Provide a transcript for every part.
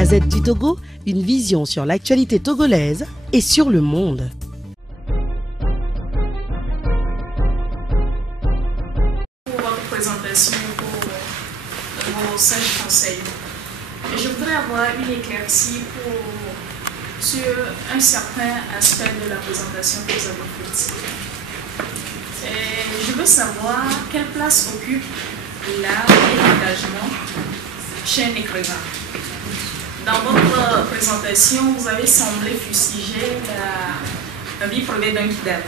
Gazette du Togo, une vision sur l'actualité togolaise et sur le monde. Pour votre présentation, pour vos sages conseils, je voudrais avoir une éclaircie sur un certain aspect de la présentation que vous avez faite. Je veux savoir quelle place occupe l'art et l'engagement chez un écrivain. Dans votre présentation, vous avez semblé fustiger la vie privée d'un kidam.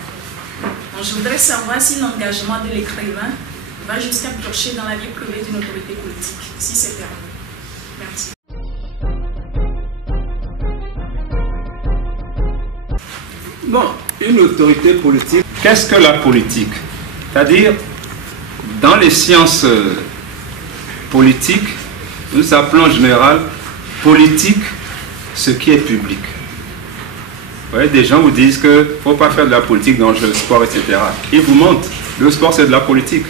Donc, je voudrais savoir si l'engagement de l'écrivain va jusqu'à piocher dans la vie privée d'une autorité politique, si c'est permis. Merci. Bon, une autorité politique, qu'est-ce que la politique? C'est-à-dire, dans les sciences politiques, nous appelons en général politique ce qui est public. Vous voyez, des gens vous disent qu'il ne faut pas faire de la politique dans le sport, etc. Ils vous mentent. Le sport, c'est de la politique.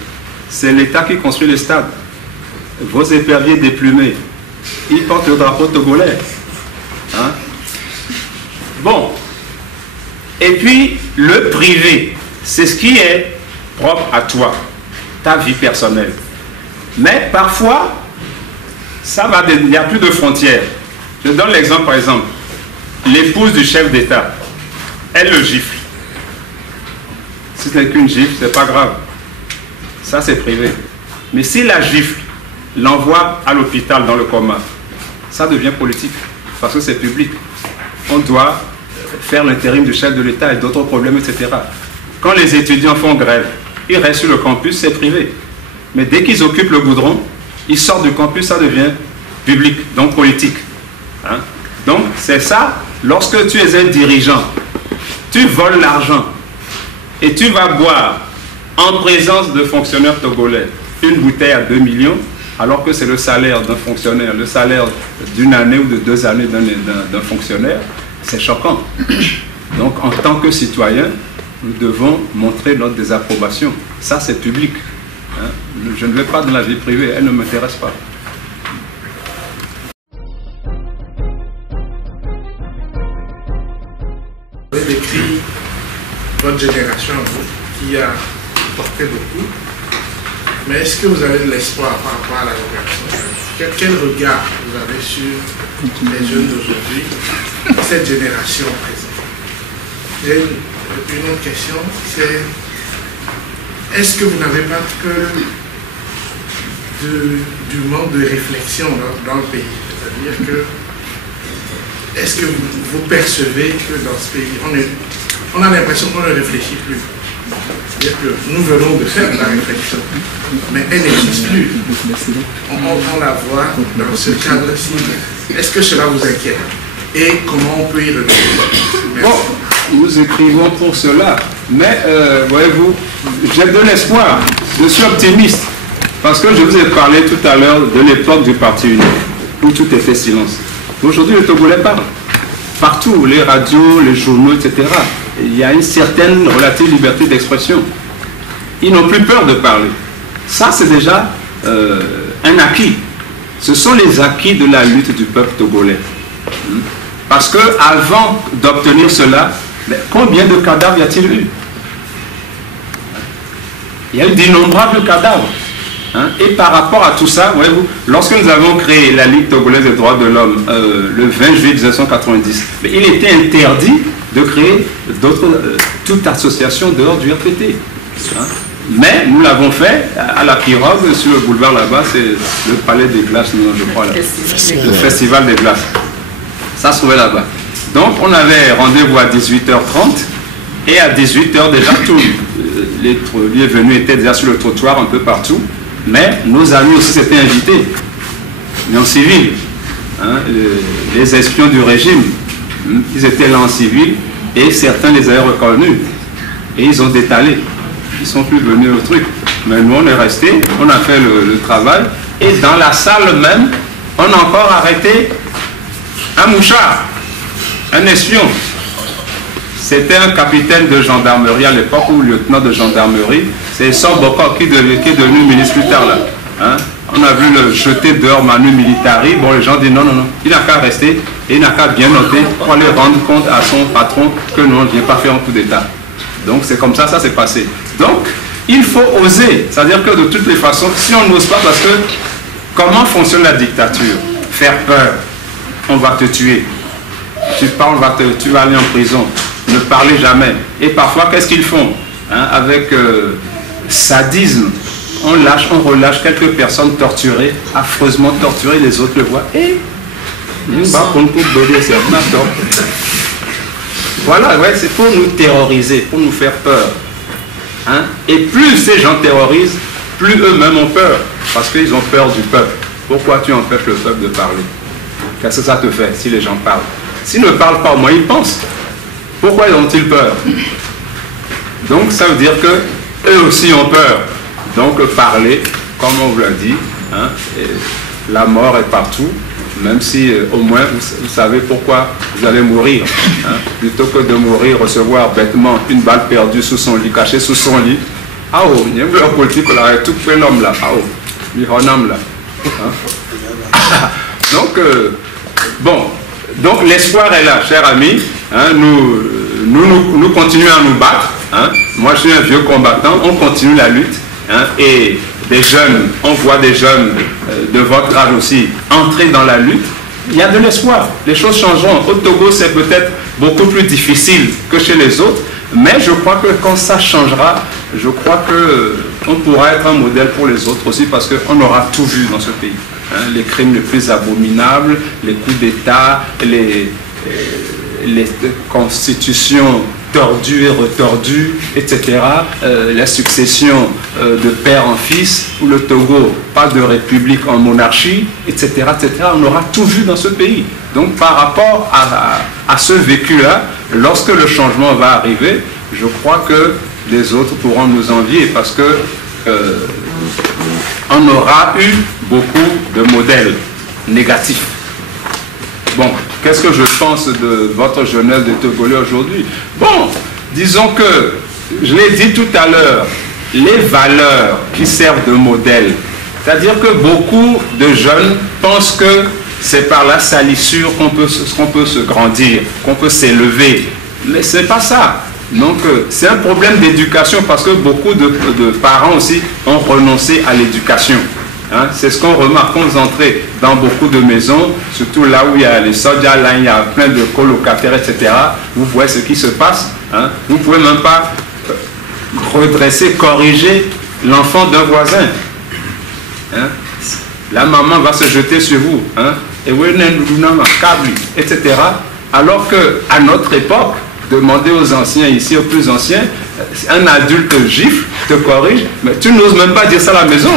C'est l'État qui construit les stades. Vos éperviers déplumés, ils portent le drapeau togolais. Hein? Bon. Et puis, le privé, c'est ce qui est propre à toi, ta vie personnelle. Mais parfois, ça va, il n'y a plus de frontières. Je donne l'exemple, par exemple, l'épouse du chef d'État, elle le gifle. Si ce n'est qu'une gifle, c'est pas grave. Ça, c'est privé. Mais si la gifle l'envoie à l'hôpital dans le coma, ça devient politique, parce que c'est public. On doit faire l'intérim du chef de l'État et d'autres problèmes, etc. Quand les étudiants font grève, ils restent sur le campus, c'est privé. Mais dès qu'ils occupent le goudron, ils sortent du campus, ça devient public, donc politique. Hein? Donc c'est ça, lorsque tu es un dirigeant, tu voles l'argent et tu vas boire en présence de fonctionnaires togolais une bouteille à 2 millions, alors que c'est le salaire d'un fonctionnaire, le salaire d'une année ou de 2 années d'un fonctionnaire, c'est choquant. Donc en tant que citoyen, nous devons montrer notre désapprobation. Ça c'est public. Hein? Je ne vais pas dans la vie privée, elle ne m'intéresse pas. Vous avez décrit votre génération, vous, qui a porté beaucoup. Mais est-ce que vous avez de l'espoir par rapport à la génération? Quel regard vous avez sur les jeunes d'aujourd'hui, cette génération présente? J'ai une autre question, c'est est-ce que vous n'avez pas peur du manque de réflexion dans le pays? C'est-à-dire que, est-ce que vous percevez que dans ce pays, on a l'impression qu'on ne réfléchit plus? C'est-à-dire que nous venons de faire de la réflexion, mais elle n'existe plus. On la voit dans ce cadre-ci. Est-ce que cela vous inquiète? Et comment on peut y revenir? Bon, nous écrivons pour cela, mais voyez-vous, j'ai de l'espoir, je suis optimiste, parce que je vous ai parlé tout à l'heure de l'époque du Parti unique, où tout était silence. Aujourd'hui, les Togolais parlent. Partout, les radios, les journaux, etc. Il y a une certaine relative liberté d'expression. Ils n'ont plus peur de parler. Ça, c'est déjà un acquis. Ce sont les acquis de la lutte du peuple togolais. Parce qu'avant d'obtenir cela, combien de cadavres y a-t-il eu? Il y a eu d'innombrables cadavres. Hein? Et par rapport à tout ça, voyez-vous, lorsque nous avons créé la Ligue togolaise des droits de l'homme le 20 juillet 1990, il était interdit de créer toute association dehors du RPT. Hein? Mais nous l'avons fait à la Pirogue, sur le boulevard là-bas, c'est le Palais des Glaces, je crois, là. Le Festival des Glaces. Ça se trouvait là-bas. Donc on avait rendez-vous à 18h30 et à 18h déjà tous les venus étaient déjà sur le trottoir un peu partout. Mais nos amis aussi s'étaient invités, mais en civil. Hein, les espions du régime, ils étaient là en civil et certains les avaient reconnus. Et ils ont détalé. Ils ne sont plus venus au truc. Mais nous, on est restés, on a fait le travail. Et dans la salle même, on a encore arrêté un mouchard, un espion. C'était un capitaine de gendarmerie à l'époque, ou lieutenant de gendarmerie. C'est Soboko qui est devenu ministre plus tard là. Hein? on a vu le jeter dehors Manu Militari. Bon, les gens disent non, non, non, il n'a qu'à rester et il n'a qu'à bien noter pour aller rendre compte à son patron que nous, on ne vient pas faire un coup d'État. Donc, c'est comme ça, ça s'est passé. Donc, il faut oser. C'est-à-dire que de toutes les façons, si on n'ose pas, parce que comment fonctionne la dictature? Faire peur. On va te tuer. Tu parles, tu vas aller en prison. Ne parlez jamais. Et parfois, qu'est-ce qu'ils font? Avec sadisme, on lâche, on relâche quelques personnes torturées, affreusement torturées, les autres le voient. Et voilà, ouais, c'est pour nous terroriser, pour nous faire peur. Et plus ces gens terrorisent, plus eux-mêmes ont peur, parce qu'ils ont peur du peuple. Pourquoi tu empêches le peuple de parler? Qu'est-ce que ça te fait si les gens parlent? S'ils ne parlent pas, au moins ils pensent. Pourquoi ont-ils peur? Donc ça veut dire que eux aussi ont peur. Donc parler, comme on vous l'a dit, la mort est partout, même si au moins vous savez pourquoi vous allez mourir. Plutôt que de mourir, recevoir bêtement une balle perdue sous son lit, cachée sous son lit. Ah oh, il y a un politique qui a tout fait l'homme là. Ah oh, il y a un homme là. Donc, bon, donc l'espoir est là, chers amis. Nous continuons à nous battre. Moi, je suis un vieux combattant. On continue la lutte. Et des jeunes, on voit des jeunes de votre âge aussi entrer dans la lutte. Il y a de l'espoir. Les choses changeront. Au Togo, c'est peut-être beaucoup plus difficile que chez les autres. Mais je crois que quand ça changera, je crois qu'on pourra être un modèle pour les autres aussi, parce qu'on aura tout vu dans ce pays. Les crimes les plus abominables, les coups d'État, les constitutions tordues et retordues, etc. La succession de père en fils, ou le Togo, pas de république en monarchie, etc., etc. On aura tout vu dans ce pays. Donc par rapport à ce vécu-là, lorsque le changement va arriver, je crois que les autres pourront nous envier, parce que on aura eu beaucoup de modèles négatifs. Bon, qu'est-ce que je pense de votre jeunesse de Togolais aujourd'hui? Bon, disons que, je l'ai dit tout à l'heure, les valeurs qui servent de modèle, c'est-à-dire que beaucoup de jeunes pensent que c'est par la salissure qu'on peut se grandir, qu'on peut s'élever. Mais ce n'est pas ça. Donc, c'est un problème d'éducation, parce que beaucoup de parents aussi ont renoncé à l'éducation. C'est ce qu'on remarque quand vous entrez dans beaucoup de maisons, surtout là où il y a les soldats, là il y a plein de colocataires, etc. Vous voyez ce qui se passe. Vous ne pouvez même pas redresser, corriger l'enfant d'un voisin. La maman va se jeter sur vous. Etc. Alors qu'à notre époque, demandez aux anciens ici, aux plus anciens, un adulte gifle, te corrige, mais tu n'oses même pas dire ça à la maison.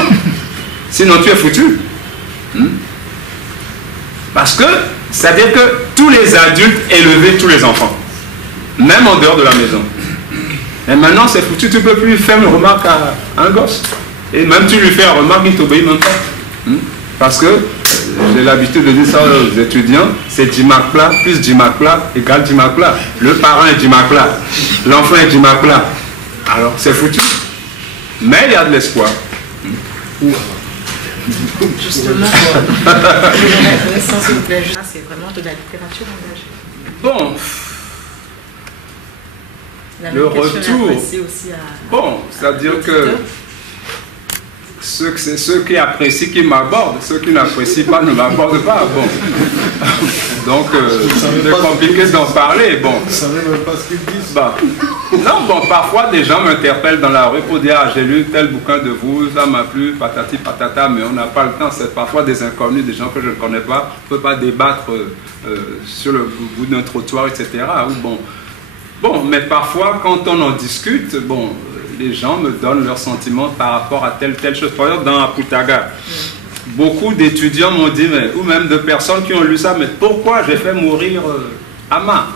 Sinon tu es foutu. Parce que, c'est-à-dire que tous les adultes élevaient tous les enfants. Même en dehors de la maison. Et maintenant c'est foutu, tu ne peux plus faire une remarque à un gosse. Et même tu lui fais une remarque, il ne t'obéit même pas. Parce que, j'ai l'habitude de dire ça aux étudiants, c'est Dimakla plus Dimakla égale Dimakla. Le parent est Dimakla, l'enfant est Dimakla. Alors c'est foutu. Mais il y a de l'espoir. Justement, c'est vraiment de la littérature engagée. Bon, le retour. Bon, c'est-à-dire que ceux qui apprécient qui m'abordent, ceux qui n'apprécient pas ne m'abordent pas. Bon. Donc, c'est compliqué d'en parler. Bon. Vous ne savez même pas ce qu'ils disent. Bon. Non, bon, parfois des gens m'interpellent dans la rue pour dire ah, j'ai lu tel bouquin de vous, ça m'a plu, patati patata, mais on n'a pas le temps. C'est parfois des inconnus, des gens que je ne connais pas. On ne peut pas débattre sur le bout d'un trottoir, etc. Bon, mais parfois, quand on en discute, bon. Les gens me donnent leurs sentiments par rapport à telle chose. Par exemple, dans Aputaga, beaucoup d'étudiants m'ont dit, ou même de personnes qui ont lu ça, mais pourquoi j'ai fait mourir Ama,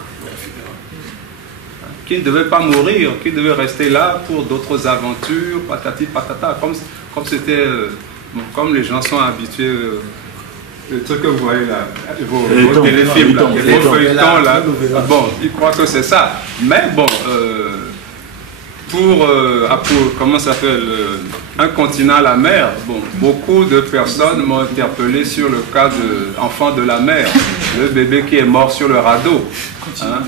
qui ne devait pas mourir, qui devait rester là pour d'autres aventures, patati patata, comme c'était, comme les gens sont habitués, le truc que vous voyez là, vos téléfilms, vos feuilletons là, bon, ils croient que c'est ça. Mais bon, comment ça s'appelle, un continent à la mer, bon, beaucoup de personnes m'ont interpellé sur le cas de l'enfant de la mer, le bébé qui est mort sur le radeau. Hein.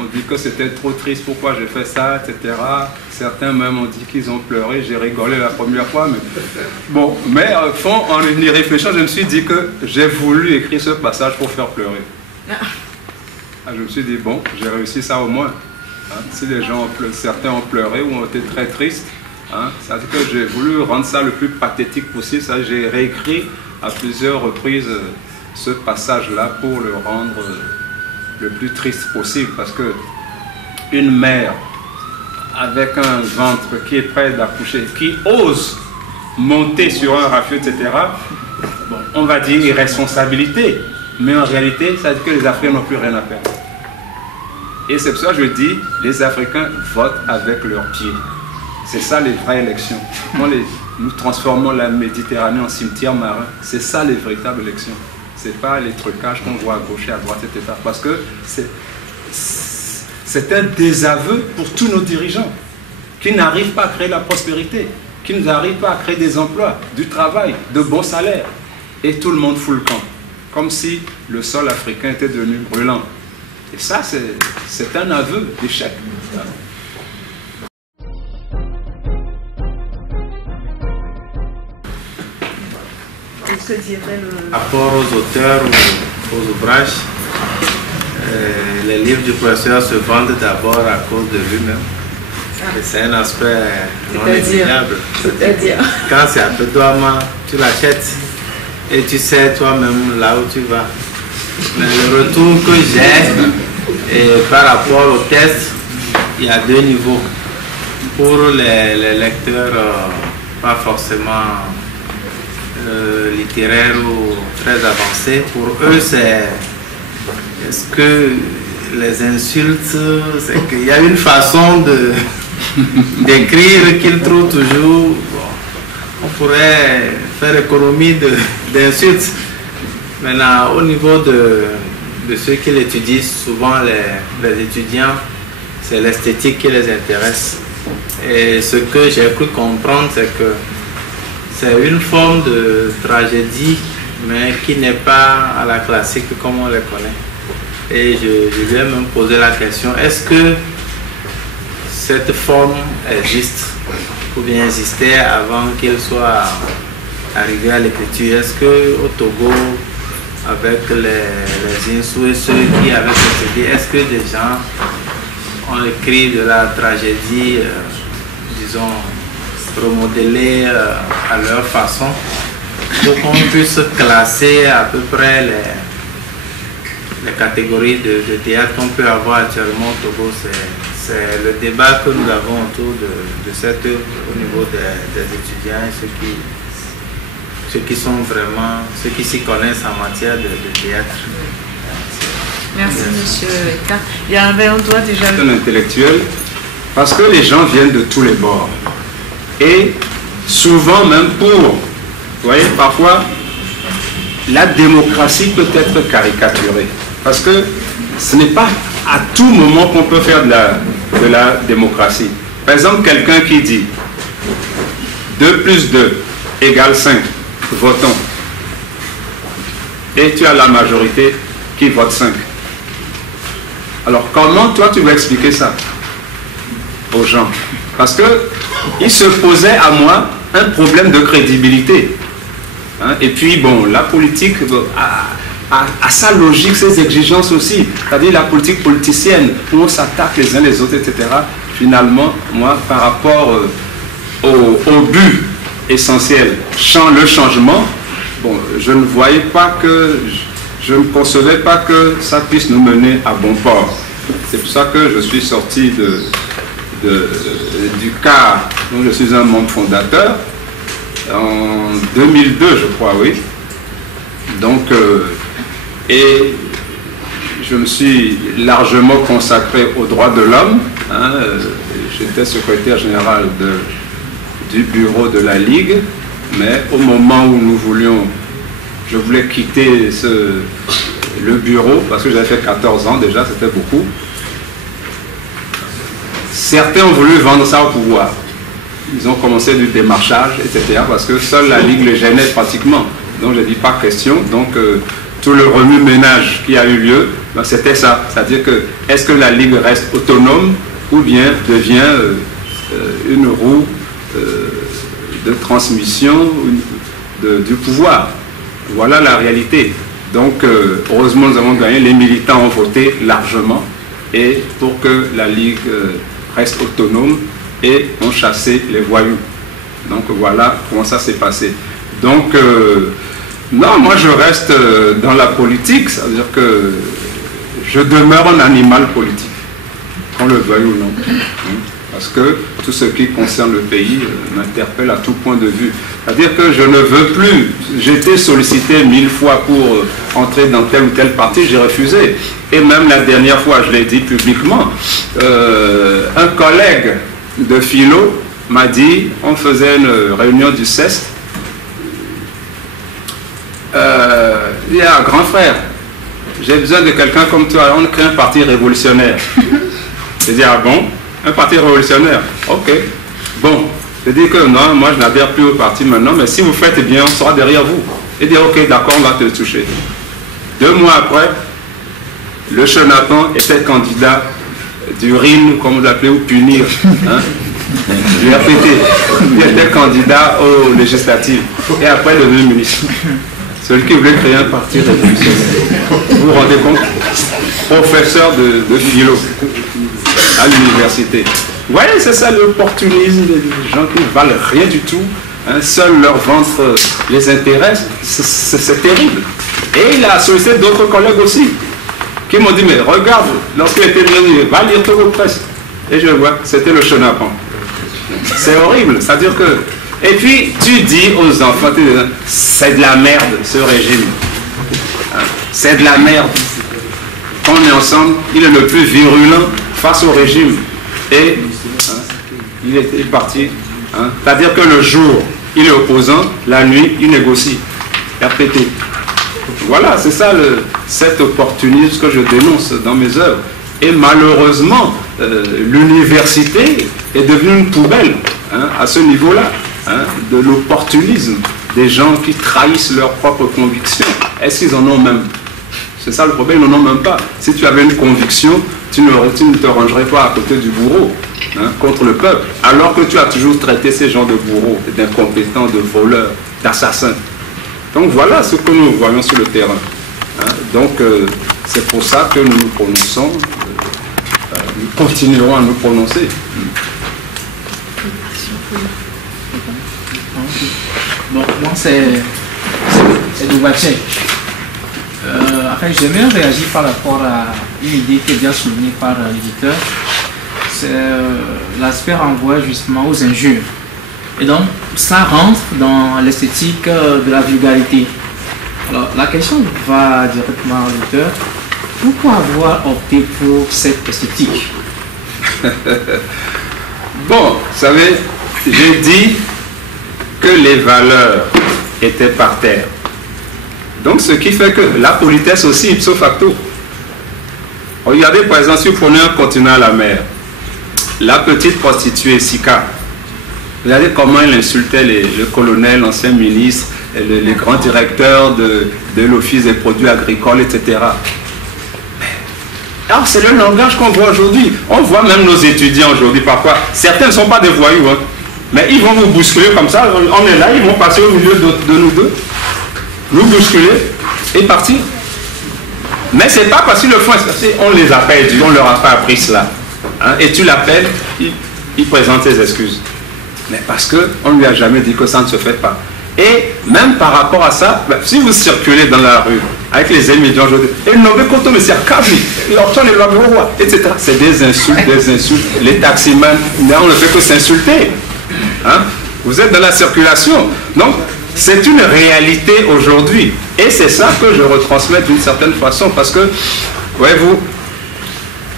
On dit que c'était trop triste, pourquoi j'ai fait ça, etc. Certains même ont dit qu'ils ont pleuré, j'ai rigolé la première fois. Mais bon, mais au fond, en y réfléchissant, je me suis dit que j'ai voulu écrire ce passage pour faire pleurer. Je me suis dit, bon, j'ai réussi ça au moins. Hein, si les gens, certains ont pleuré ou ont été très tristes, hein, ça veut dire que j'ai voulu rendre ça le plus pathétique possible. J'ai réécrit à plusieurs reprises ce passage-là pour le rendre le plus triste possible. Parce que une mère avec un ventre qui est prêt d'accoucher, qui ose monter sur un rafiot, etc., bon, on va dire irresponsabilité. Mais en réalité, ça veut dire que les Africains n'ont plus rien à perdre. Et c'est pour ça que je dis, les Africains votent avec leurs pieds. C'est ça les vraies élections. Nous transformons la Méditerranée en cimetière marin. C'est ça les véritables élections. Ce n'est pas les trucages qu'on voit à gauche et à droite, etc. Parce que c'est un désaveu pour tous nos dirigeants qui n'arrivent pas à créer la prospérité, qui n'arrivent pas à créer des emplois, du travail, de bons salaires. Et tout le monde fout le camp. Comme si le sol africain était devenu brûlant. Et ça, c'est un aveu d'échec. Qu'est-ce que dirait le... Par rapport aux auteurs, aux ouvrages, les livres du professeur se vendent d'abord à cause de lui-même. C'est un aspect non négligeable. C'est-à-dire Quand c'est à peu doucement, tu l'achètes et tu sais toi-même là où tu vas. Mais le retour que j'ai par rapport au test, il y a deux niveaux. Pour les lecteurs pas forcément littéraires ou très avancés, pour eux c'est est-ce que les insultes, c'est qu'il y a une façon d'écrire qu'ils trouvent toujours. Bon, on pourrait faire économie d'insultes. Maintenant, au niveau de ceux qui l'étudient, souvent les étudiants, c'est l'esthétique qui les intéresse. Et ce que j'ai cru comprendre, c'est que c'est une forme de tragédie, mais qui n'est pas à la classique comme on les connaît. Et je lui ai même posé la question, est-ce que cette forme existe ou bien existait avant qu'elle soit arrivée à l'écriture? Est-ce qu'au Togo, avec les Insous et ceux qui avaient précédé, est-ce que des gens ont écrit de la tragédie, disons, remodelée à leur façon, pour qu'on puisse classer à peu près les catégories de théâtre qu'on peut avoir actuellement au Togo? C'est le débat que nous avons autour de cette œuvre au niveau des étudiants et ceux qui sont vraiment, ceux qui s'y connaissent en matière de théâtre. Merci, monsieur Eka. Il y avait, on doit déjà... Un intellectuel, parce que les gens viennent de tous les bords. Et souvent même vous voyez, parfois, la démocratie peut être caricaturée. Parce que ce n'est pas à tout moment qu'on peut faire de la démocratie. Par exemple, quelqu'un qui dit 2 plus 2 égale 5, votons. Et tu as la majorité qui vote 5. Alors comment toi tu vas expliquer ça aux gens? Parce que il se posait à moi un problème de crédibilité. Hein? Et puis bon, la politique a sa logique, ses exigences aussi. C'est-à-dire la politique politicienne, où on s'attaque les uns les autres, etc. Finalement, moi, par rapport au but essentiel, le changement, bon, je ne voyais pas que, je ne concevais pas que ça puisse nous mener à bon port. C'est pour ça que je suis sorti du CAR, dont je suis un membre fondateur, en 2002, je crois, oui. Donc, et je me suis largement consacré aux droits de l'homme. Hein, j'étais secrétaire général du bureau de la Ligue, mais au moment où je voulais quitter le bureau, parce que j'avais fait 14 ans déjà, c'était beaucoup. certains ont voulu vendre ça au pouvoir. Ils ont commencé du démarchage, etc. parce que seule la Ligue le gênait pratiquement. Donc je dis pas question. Donc tout le remue-ménage qui a eu lieu, ben, c'était ça. C'est-à-dire que est-ce que la Ligue reste autonome ou bien devient une roue de transmission du pouvoir. Voilà la réalité. Donc heureusement nous avons gagné. Les militants ont voté largement et pour que la Ligue reste autonome et ont chassé les voyous. Donc voilà comment ça s'est passé. Donc non, moi je reste dans la politique, c'est-à-dire que je demeure un animal politique, qu'on le veuille ou non. Parce que tout ce qui concerne le pays m'interpelle à tout point de vue. C'est-à-dire que je ne veux plus, j'ai été sollicité 1000 fois pour entrer dans tel ou tel parti, j'ai refusé. Et même la dernière fois, je l'ai dit publiquement, un collègue de philo m'a dit, on faisait une réunion du CEST, il y a un grand frère, j'ai besoin de quelqu'un comme toi, on crée un parti révolutionnaire. J'ai dit, ah bon? Un parti révolutionnaire? Ok. Bon, je dis que non, moi je n'adhère plus au parti maintenant, mais si vous faites bien, on sera derrière vous. Et dit, ok, d'accord, on va te toucher. 2 mois après, le Chenapan était candidat du RIM, comme vous l'appelez, ou punir, hein, du RPT. Il était candidat aux législatives. Et après, devenu ministre. Celui qui voulait créer un parti révolutionnaire. Vous vous rendez compte? Professeur de philo à l'université. Vous voyez, c'est ça l'opportunisme des gens qui ne valent rien du tout. Hein, seul leur ventre les intéresse. C'est terrible. Et il a sollicité d'autres collègues aussi qui m'ont dit, mais regarde, lorsqu'il était venu, va lire Togo Presse. Et je vois, c'était le Chenapan. C'est horrible. C'est-à-dire que... Et puis, tu dis aux enfants, c'est de la merde, ce régime. Hein, c'est de la merde. Quand on est ensemble, il est le plus virulent face au régime. Et hein, il est parti. Hein, c'est-à-dire que le jour, il est opposant, la nuit, il négocie. RPT. Voilà, c'est ça cet opportunisme que je dénonce dans mes œuvres. Et malheureusement, l'université est devenue une poubelle, hein, à ce niveau-là, hein, de l'opportunisme, des gens qui trahissent leurs propres convictions. Est-ce qu'ils en ont même? C'est ça le problème, ils n'en ont même pas. Si tu avais une conviction, tu ne te rangerais pas à côté du bourreau, hein, contre le peuple, alors que tu as toujours traité ces gens de bourreaux, d'incompétents, de voleurs, d'assassins. Donc voilà ce que nous voyons sur le terrain. Hein. Donc c'est pour ça que nous nous prononçons, nous continuerons à nous prononcer. Bon, moi c'est Doubaché. Enfin, j'aimerais réagir par rapport à une idée qui est bien soulignée par l'éditeur. C'est l'aspect renvoie justement aux injures. Et donc, ça rentre dans l'esthétique de la vulgarité. Alors, la question va directement à l'auteur. Pourquoi avoir opté pour cette esthétique? Bon, vous savez, j'ai dit que les valeurs étaient par terre. Donc, ce qui fait que la politesse aussi, ipso facto. Regardez, par exemple, si vous prenez un continent à la mer, la petite prostituée Sika, regardez comment elle insultait le colonel, l'ancien ministre, les grands directeurs de l'Office des produits agricoles, etc. Alors, c'est le langage qu'on voit aujourd'hui. On voit même nos étudiants aujourd'hui, parfois. Certains ne sont pas des voyous, hein, mais ils vont vous bousculer comme ça. On est là, ils vont passer au milieu de nous deux, nous bousculer et partir. Mais c'est pas parce qu'ils le font, on les a pas éduqués, on leur a pas appris cela. Hein, et tu l'appelles, il présente ses excuses. Mais parce qu'on ne lui a jamais dit que ça ne se fait pas. Et même par rapport à ça, ben, si vous circulez dans la rue avec les émigrants aujourd'hui, et non mais quand on me sert câble, etc. C'est des insultes, les taximans, mais on ne fait que s'insulter. Hein? Vous êtes dans la circulation. Donc, c'est une réalité aujourd'hui. Et c'est ça que je retransmets d'une certaine façon. Parce que, voyez-vous,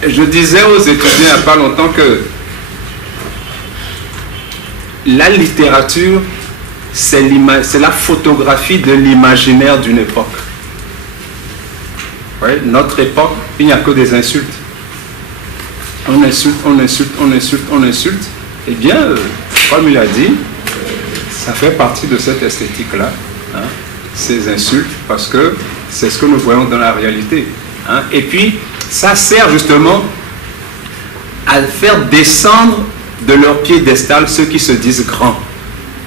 je disais aux étudiants il n'y a pas longtemps que la littérature, c'est la photographie de l'imaginaire d'une époque. Ouais, notre époque, il n'y a que des insultes. on insulte, on insulte, on insulte, on insulte, eh bien, comme il a dit, ça fait partie de cette esthétique-là, hein, ces insultes, parce que c'est ce que nous voyons dans la réalité. Hein. Et puis, ça sert justement à faire descendre de leur piédestal ceux qui se disent grands,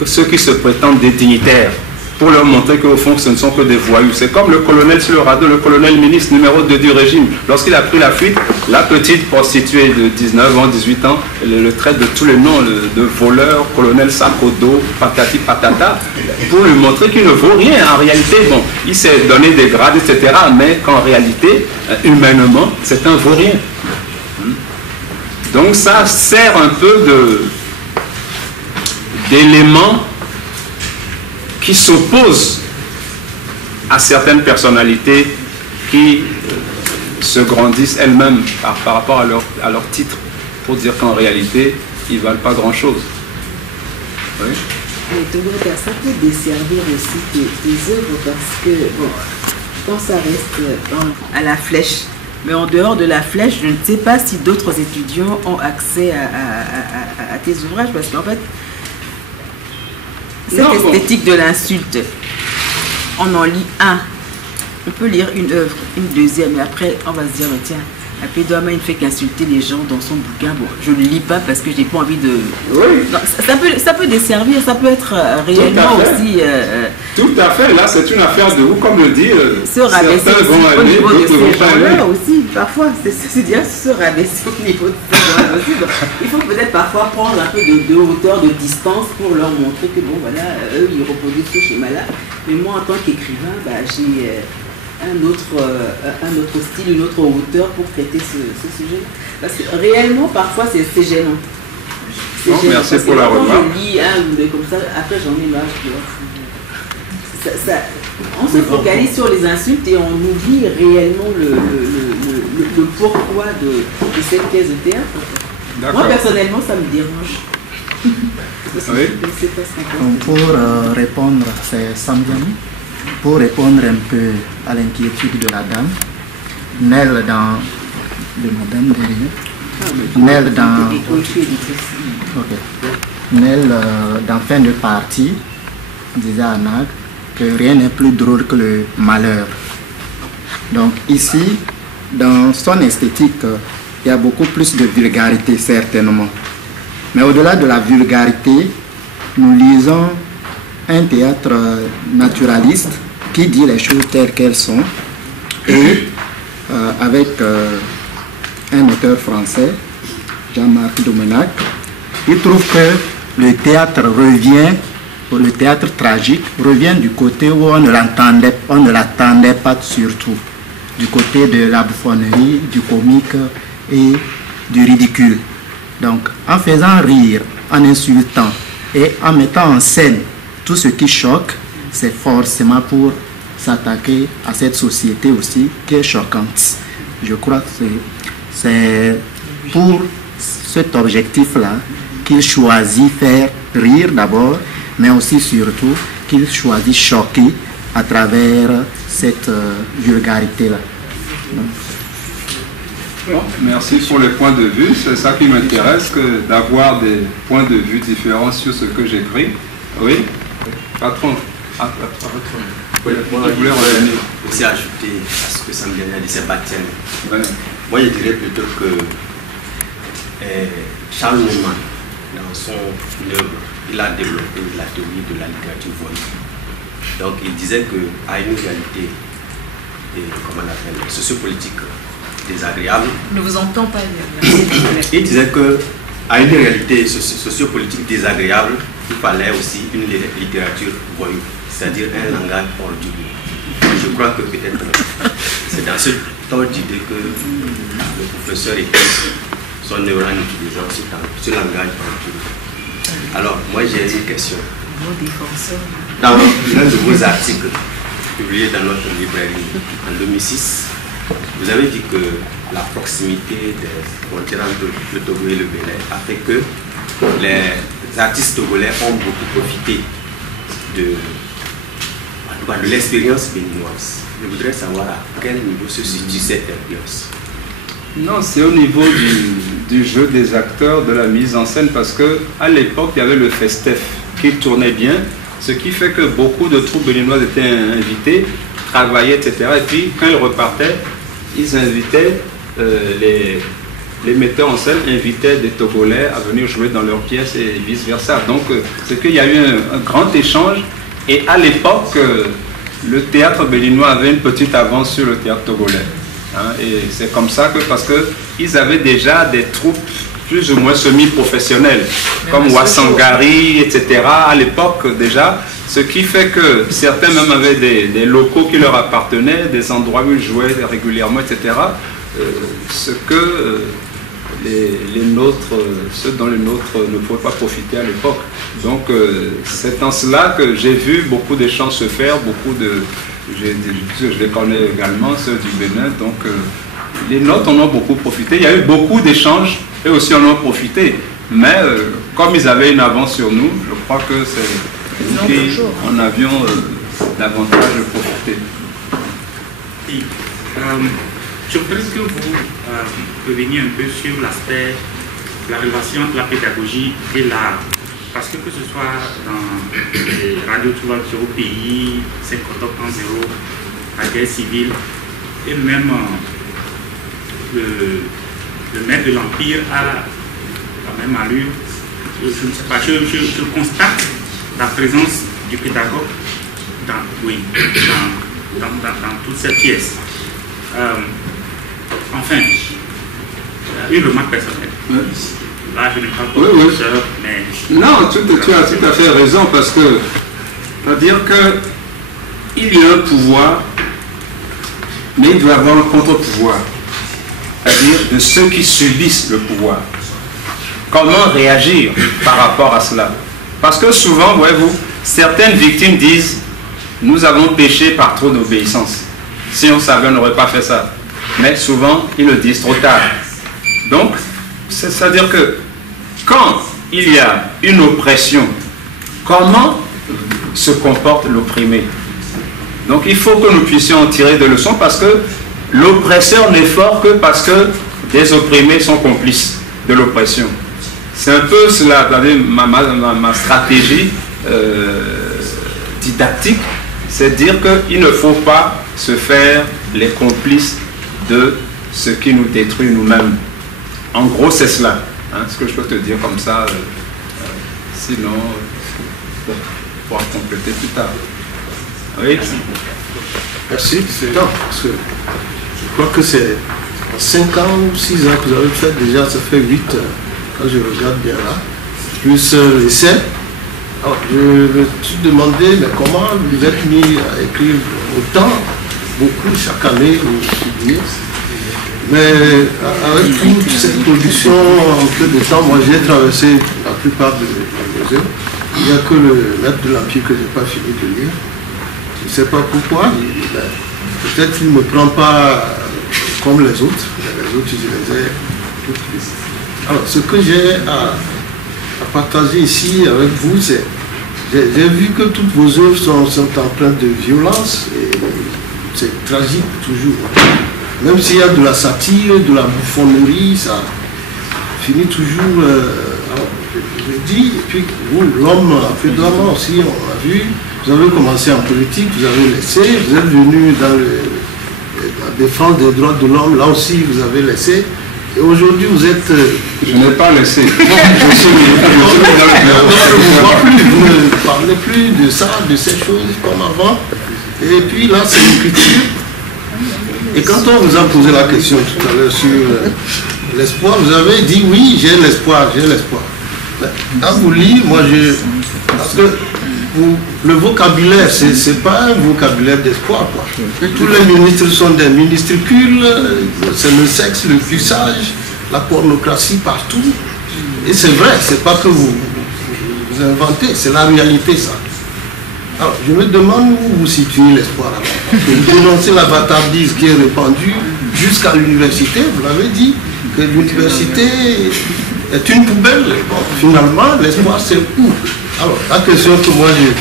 ceux qui se prétendent des dignitaires, pour leur montrer qu'au fond, ce ne sont que des voyous. C'est comme le colonel sur le radeau, le colonel ministre numéro 2 du régime. Lorsqu'il a pris la fuite, la petite prostituée de 19 ans, 18 ans, le traite de tous les noms de voleur, colonel sac au dos, patati patata, pour lui montrer qu'il ne vaut rien. En réalité, bon, il s'est donné des grades, etc., mais qu'en réalité, humainement, c'est un vaurien. Donc ça sert un peu d'éléments qui s'opposent à certaines personnalités qui se grandissent elles-mêmes par rapport à leur titre, pour dire qu'en réalité, ils ne valent pas grand-chose. Oui. Mais Togoleka, ça peut desservir aussi tes œuvres parce que, bon, quand ça reste à la flèche, mais en dehors de la flèche, je ne sais pas si d'autres étudiants ont accès à tes ouvrages, parce qu'en fait, cette esthétique de l'insulte, on en lit un, on peut lire une œuvre, une deuxième, et après on va se dire, tiens, Apédoama, il ne fait qu'insulter les gens dans son bouquin. Bon, je ne le lis pas parce que je n'ai pas envie de... Oui. Non, ça peut desservir, ça peut être réellement aussi... Tout à fait, là c'est une affaire de vous, comme le dit, se rabaisser au niveau de ces gens-là aimer. Aussi, parfois, c'est bien se rabaisser au niveau de ces gens-là aussi. Donc, il faut peut-être parfois prendre un peu de hauteur, de distance pour leur montrer que bon, voilà, eux, ils reproduisent ce schéma-là. Mais moi, en tant qu'écrivain, bah, j'ai... un autre style, une autre hauteur pour traiter ce sujet. Parce que réellement, parfois, c'est gênant. Bon, merci pour la remarque. Quand je lis comme ça, après j'en ai marre. On se focalise sur les insultes et on oublie réellement le pourquoi de cette pièce de théâtre. Moi, personnellement, ça me dérange. Oui. Pour répondre, c'est Samdiani. Pour répondre un peu à l'inquiétude de la dame, Nel dans de madame derrière, Nel dans Nel dans fin de partie disait à Nag que rien n'est plus drôle que le malheur. Donc ici, dans son esthétique, il y a beaucoup plus de vulgarité certainement. Mais au-delà de la vulgarité, nous lisons un théâtre naturaliste qui dit les choses telles qu'elles sont et avec un auteur français, Jean-Marc Domenac, il trouve que le théâtre le théâtre tragique revient du côté où on ne l'attendait pas surtout, du côté de la bouffonnerie, du comique et du ridicule. Donc en faisant rire, en insultant et en mettant en scène tout ce qui choque, c'est forcément pour s'attaquer à cette société aussi qui est choquante. Je crois que c'est pour cet objectif-là qu'il choisit faire rire d'abord, mais aussi surtout qu'il choisit choquer à travers cette vulgarité-là. Bon, merci pour les points de vue. C'est ça qui m'intéresse, d'avoir des points de vue différents sur ce que j'écris. Oui, patron. Oui, moi, je voulais aussi ajouter à ce que Samdiani a dit, c'est Bastien. Ouais. Moi, je dirais plutôt que Charles Newman, dans son œuvre, il a développé la théorie de la littérature voyue. Donc, il disait qu'à une réalité, comment on appelle, sociopolitique désagréable. Ne vous entend pas. Il disait qu'à une réalité sociopolitique désagréable, il fallait aussi une littérature voyue, c'est-à-dire un langage hors du lieu. Je crois que peut-être c'est dans ce ordre d'idée que le professeur écrit son œuvre en utilisant ce langage hors du lieu. Alors, moi j'ai une question. Dans l'un de vos articles publiés dans notre librairie en 2006, vous avez dit que la proximité des frontières entre le Togo et le Bénin a fait que les artistes togolais ont beaucoup profité de l'expérience béninoise. Je voudrais savoir à quel niveau se situe cette influence. Non, c'est au niveau du jeu des acteurs, de la mise en scène, parce qu'à l'époque, il y avait le FESTEF qui tournait bien, ce qui fait que beaucoup de troupes béninoises étaient invités, travaillaient, etc. Et puis, quand ils repartaient, ils invitaient, les metteurs en scène invitaient des Togolais à venir jouer dans leurs pièces et vice-versa. Donc, c'est qu'il y a eu un grand échange. Et à l'époque, le théâtre béninois avait une petite avance sur le théâtre togolais. Hein, et c'est comme ça que, parce qu'ils avaient déjà des troupes plus ou moins semi-professionnelles, comme Wassangari, etc. à l'époque déjà, ce qui fait que certains même avaient des locaux qui leur appartenaient, des endroits où ils jouaient régulièrement, etc. Ce que les nôtres, ceux dont les nôtres ne pouvaient pas profiter à l'époque. Donc c'est en cela que j'ai vu beaucoup d'échanges se faire, beaucoup de... Je les connais également, ceux du Bénin, donc les nôtres en ont beaucoup profité. Il y a eu beaucoup d'échanges, eux aussi en ont profité. Mais comme ils avaient une avance sur nous, je crois que c'est nous qui en avions davantage profité. Oui. Je voudrais que vous reveniez un peu sur l'aspect, la relation entre la pédagogie et l'art. Parce que ce soit dans les radios Trouva au pays, 50 ans zéro, la guerre civile, et même le maître de l'Empire a la même allure. Je ne sais pas, je constate la présence du pédagogue dans toute cette pièce. Enfin, une remarque personnelle. Là, je ne parle pas de professeur, mais... Non, tu as tout à fait raison, parce que, c'est-à-dire qu'il y a un pouvoir, mais il doit y avoir un contre-pouvoir, c'est-à-dire de ceux qui subissent le pouvoir. Comment réagir par rapport à cela? Parce que souvent, voyez-vous, certaines victimes disent « Nous avons péché par trop d'obéissance. Si on savait, on n'aurait pas fait ça. » Mais souvent, ils le disent trop tard. Donc, c'est-à-dire que quand il y a une oppression, comment se comporte l'opprimé? Donc, il faut que nous puissions en tirer des leçons, parce que l'oppresseur n'est fort que parce que des opprimés sont complices de l'oppression. C'est un peu cela, ma stratégie didactique, c'est dire qu'il ne faut pas se faire les complices de ce qui nous détruit nous-mêmes. En gros, c'est cela, hein, ce que je peux te dire comme ça. Sinon, on pourra compléter plus tard. Oui. Merci. Non, parce que je crois que c'est 5 ans ou 6 ans que vous avez fait déjà, ça fait 8 quand je regarde bien là, plus l'essai. Alors, je me suis demandé, mais comment vous êtes mis à écrire autant, beaucoup chaque année, vous publiez. Mais avec toute cette production en peu de temps, moi j'ai traversé la plupart des musées. Il n'y a que le maître de l'Empire que je n'ai pas fini de lire. Je ne sais pas pourquoi. Peut-être qu'il ne me prend pas comme les autres. Les autres, je les ai toutes lues. Alors, ce que j'ai à partager ici avec vous, c'est j'ai vu que toutes vos œuvres sont empreintes de violence. Et c'est tragique toujours. Même s'il y a de la satire, de la bouffonnerie, ça finit toujours... alors, je dis, et puis vous, l'homme a fait de l'homme aussi, on l'a vu. Vous avez commencé en politique, vous avez laissé, vous êtes venu dans la défense des droits de l'homme, là aussi vous avez laissé. Et aujourd'hui vous êtes... Je n'ai pas laissé. Vous ne parlez plus de ça, de ces choses comme avant. Et puis là, c'est l'écriture. Et quand on vous a posé la question tout à l'heure sur l'espoir, vous avez dit oui, j'ai l'espoir, j'ai l'espoir. Quand vous lisez, moi parce que le vocabulaire, c'est pas un vocabulaire d'espoir. Tous les ministres sont des ministricules, c'est le sexe, le puçage, la pornocratie partout. Et c'est vrai, c'est pas que vous inventez, c'est la réalité ça. Alors, je me demande où vous situez l'espoir là-bas. Vous dénoncez la bâtardise qui est répandue jusqu'à l'université, vous l'avez dit, que l'université est une poubelle. Bon, finalement, l'espoir c'est où? Alors, la question que moi j'ai,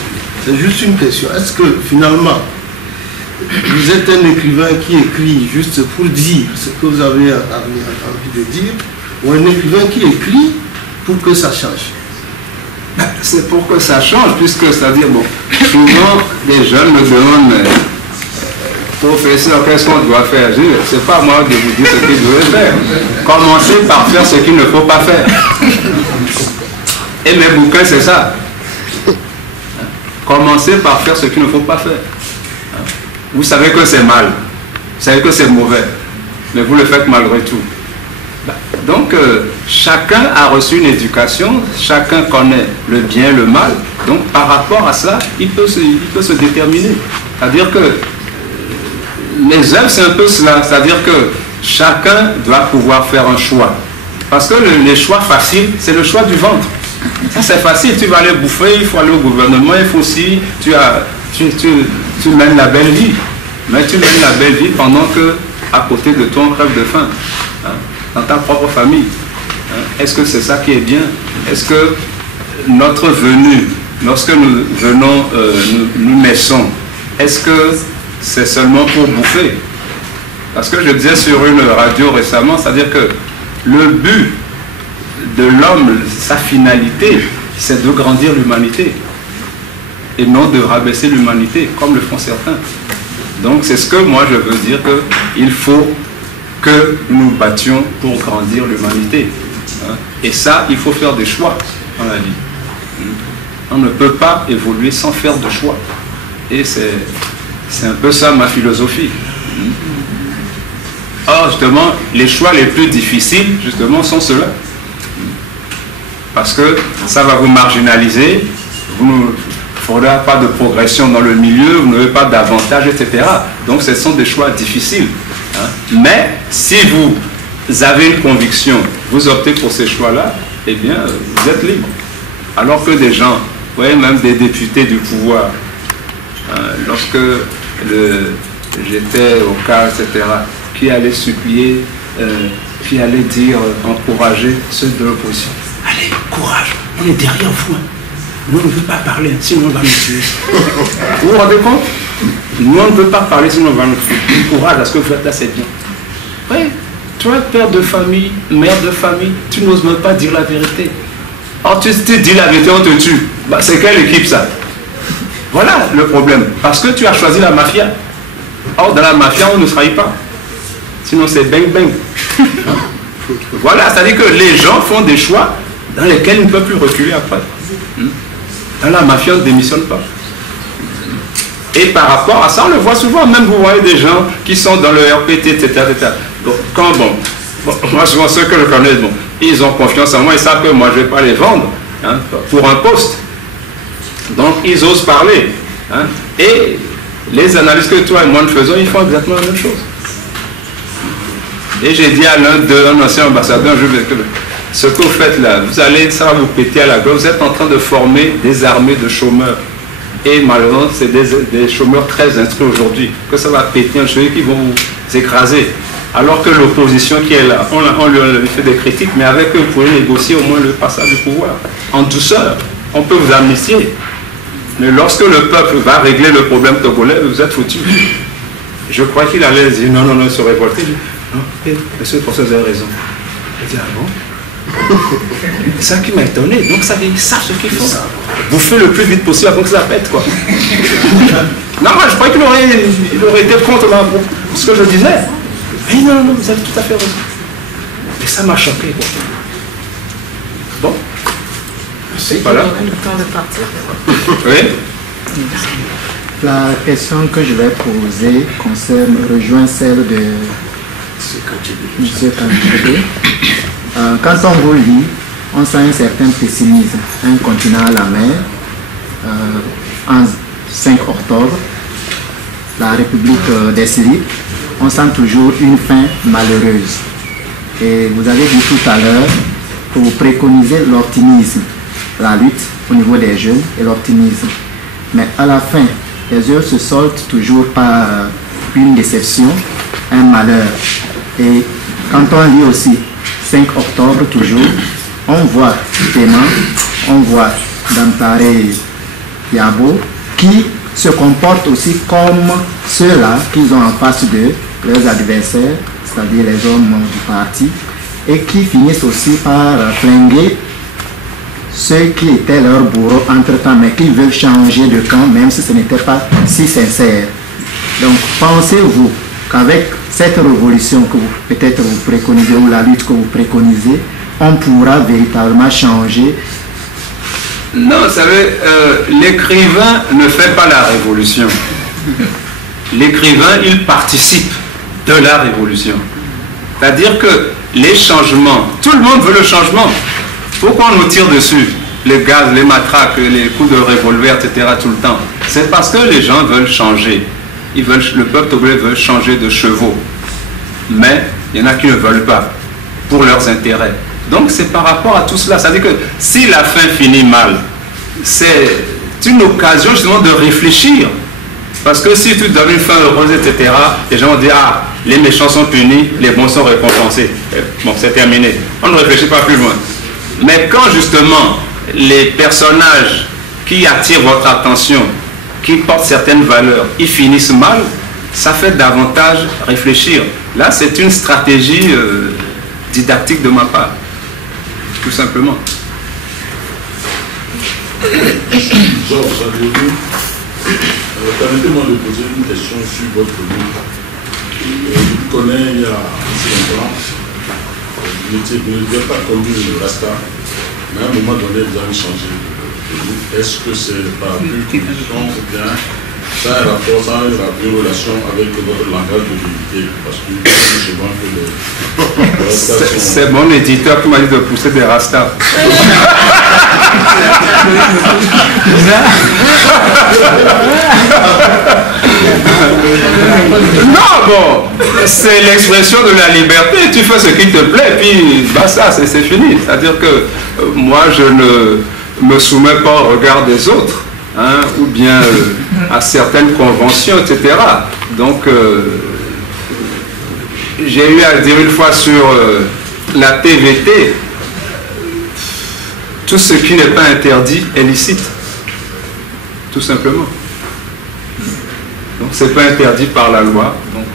c'est juste une question. Est-ce que finalement, vous êtes un écrivain qui écrit juste pour dire ce que vous avez envie de dire, ou un écrivain qui écrit pour que ça change? C'est pour que ça change, puisque, c'est-à-dire, bon, souvent, les jeunes me demandent, professeur, qu'est-ce qu'on doit faire? Je dis, c'est pas moi de vous dire ce qu'il doit faire. Commencez par faire ce qu'il ne faut pas faire. Et mes bouquins, c'est ça. Commencez par faire ce qu'il ne faut pas faire. Vous savez que c'est mal, vous savez que c'est mauvais, mais vous le faites malgré tout. Donc, chacun a reçu une éducation, chacun connaît le bien et le mal. Donc, par rapport à cela, il peut se déterminer. C'est-à-dire que les œuvres, c'est un peu cela. C'est-à-dire que chacun doit pouvoir faire un choix. Parce que les choix faciles, c'est le choix du ventre. Ça, c'est facile. Tu vas aller bouffer, il faut aller au gouvernement, il faut aussi... Tu mènes la belle vie. Mais tu mènes la belle vie pendant que, à côté de toi, on crève de faim. Hein, dans ta propre famille. Hein, est-ce que c'est ça qui est bien? Est-ce que notre venue, lorsque nous venons, nous naissons, est-ce que c'est seulement pour bouffer? Parce que je disais sur une radio récemment, c'est-à-dire que le but de l'homme, sa finalité, c'est de grandir l'humanité et non de rabaisser l'humanité, comme le font certains. Donc c'est ce que moi je veux dire, qu'il faut que nous battions pour grandir l'humanité. Hein. Et ça, il faut faire des choix dans la vie. On ne peut pas évoluer sans faire de choix. Et c'est un peu ça ma philosophie. Or, justement, les choix les plus difficiles, justement, sont ceux-là. Parce que ça va vous marginaliser, vous ne faudra pas de progression dans le milieu, vous n'aurez pas d'avantage, etc. Donc, ce sont des choix difficiles. Hein. Mais, si vous avez une conviction, vous optez pour ces choix-là, eh bien, vous êtes libre. Alors que des gens, ouais, même des députés du pouvoir, lorsque j'étais au cas, etc., qui allaient supplier, qui allaient dire, encourager ceux de l'opposition. Allez, courage, on est derrière vous. Nous, on ne veut pas parler, sinon on va nous tuer. Vous vous rendez compte? Nous, on ne veut pas parler, sinon on va nous tuer. Courage, à ce que vous faites là, c'est bien. Oui, toi, père de famille, mère de famille, tu n'oses même pas dire la vérité. Or, tu dis la vérité, on te tue. Bah, c'est quelle équipe ça? Voilà le problème. Parce que tu as choisi la mafia. Or, dans la mafia, on ne trahit pas. Sinon, c'est bang bang. Voilà, c'est-à-dire que les gens font des choix dans lesquels ils ne peuvent plus reculer après. Dans la mafia, on ne démissionne pas. Et par rapport à ça, on le voit souvent. Même vous voyez des gens qui sont dans le RPT, etc. Donc, moi, souvent, ceux que je connais, bon, ils ont confiance en moi, ils savent que moi, je ne vais pas les vendre, hein, pour un poste. Donc, ils osent parler. Hein, et les analyses que toi et moi nous faisons, ils font exactement la même chose. Et j'ai dit à un ancien ambassadeur, ce que vous faites là, vous allez, ça va vous péter à la gueule, vous êtes en train de former des armées de chômeurs. Et malheureusement, c'est des chômeurs très instruits aujourd'hui, que ça va péter un cheveu qui vont vous écraser. Alors que l'opposition qui est là, on lui fait des critiques, mais avec eux, vous pouvez négocier au moins le passage du pouvoir. En douceur, on peut vous amnistier. Mais lorsque le peuple va régler le problème togolais, vous êtes foutus. Je crois qu'il allait dire non, non, non, se révolter. Non, monsieur le professeur, vous avez raison. Je dis, ah bon? C'est ça qui m'a étonné. Donc ça dit, sache ce qu'il faut. Vous faites le plus vite possible avant que ça pète, quoi. Non, moi je croyais qu'il aurait été contre ce que je disais. Mais non, non, vous avez tout à fait raison. Et ça m'a choqué, quoi. Bon. Voilà. Oui. La question que je vais poser rejoint celle de M. Kantebe. Quand on vous lit, on sent un certain pessimisme, un continent à la mer. En 5 octobre, la République des Syries, on sent toujours une fin malheureuse. Et vous avez dit tout à l'heure que vous préconisez l'optimisme, la lutte au niveau des jeunes et l'optimisme. Mais à la fin, les œuvres se soldent toujours par une déception, un malheur. Et quand on lit aussi 5 octobre toujours, on voit Téman, on voit Dantare Yabo qui se comportent aussi comme ceux-là qu'ils ont en face d'eux, leurs adversaires, c'est-à-dire les hommes du parti, et qui finissent aussi par flinguer ceux qui étaient leurs bourreaux entre-temps, mais qui veulent changer de camp, même si ce n'était pas si sincère. Donc, pensez-vous qu'avec cette révolution que peut-être vous préconisez, ou la lutte que vous préconisez, on pourra véritablement changer? Non, vous savez, l'écrivain ne fait pas la révolution. L'écrivain, il participe de la révolution. C'est-à-dire que les changements, tout le monde veut le changement. Pourquoi on nous tire dessus? Les gaz, les matraques, les coups de revolver, etc. tout le temps. C'est parce que les gens veulent changer. Le peuple togolais veut changer de chevaux. Mais il y en a qui ne veulent pas, pour leurs intérêts. Donc c'est par rapport à tout cela. C'est-à-dire que si la fin finit mal, c'est une occasion justement de réfléchir. Parce que si tu donnes une fin heureuse, etc., les gens vont dire, ah, les méchants sont punis, les bons sont récompensés. Bon, c'est terminé. On ne réfléchit pas plus loin. Mais quand justement les personnages qui attirent votre attention, qui portent certaines valeurs, ils finissent mal, ça fait davantage réfléchir. Là, c'est une stratégie didactique de ma part, tout simplement. Permettez-moi de poser une question sur votre livre. Je vous connais il y a assez longtemps. Vous n'étiez pas connu le Rasta, mais à un moment donné, vous avez changé de look. Est-ce que c'est par une condition ou bien ça a un rapport, ça a une relation avec votre langage de vérité? Parce que je vois que les c'est mon éditeur qui m'a dit de pousser des Rastas. Non, bon, c'est l'expression de la liberté. Tu fais ce qui te plaît, puis basta, c'est fini. C'est-à-dire que moi, je ne me soumets pas au regard des autres, hein, ou bien à certaines conventions, etc. Donc, j'ai eu à le dire une fois sur la TVT, tout ce qui n'est pas interdit est licite, tout simplement. Donc c'est pas interdit par la loi, donc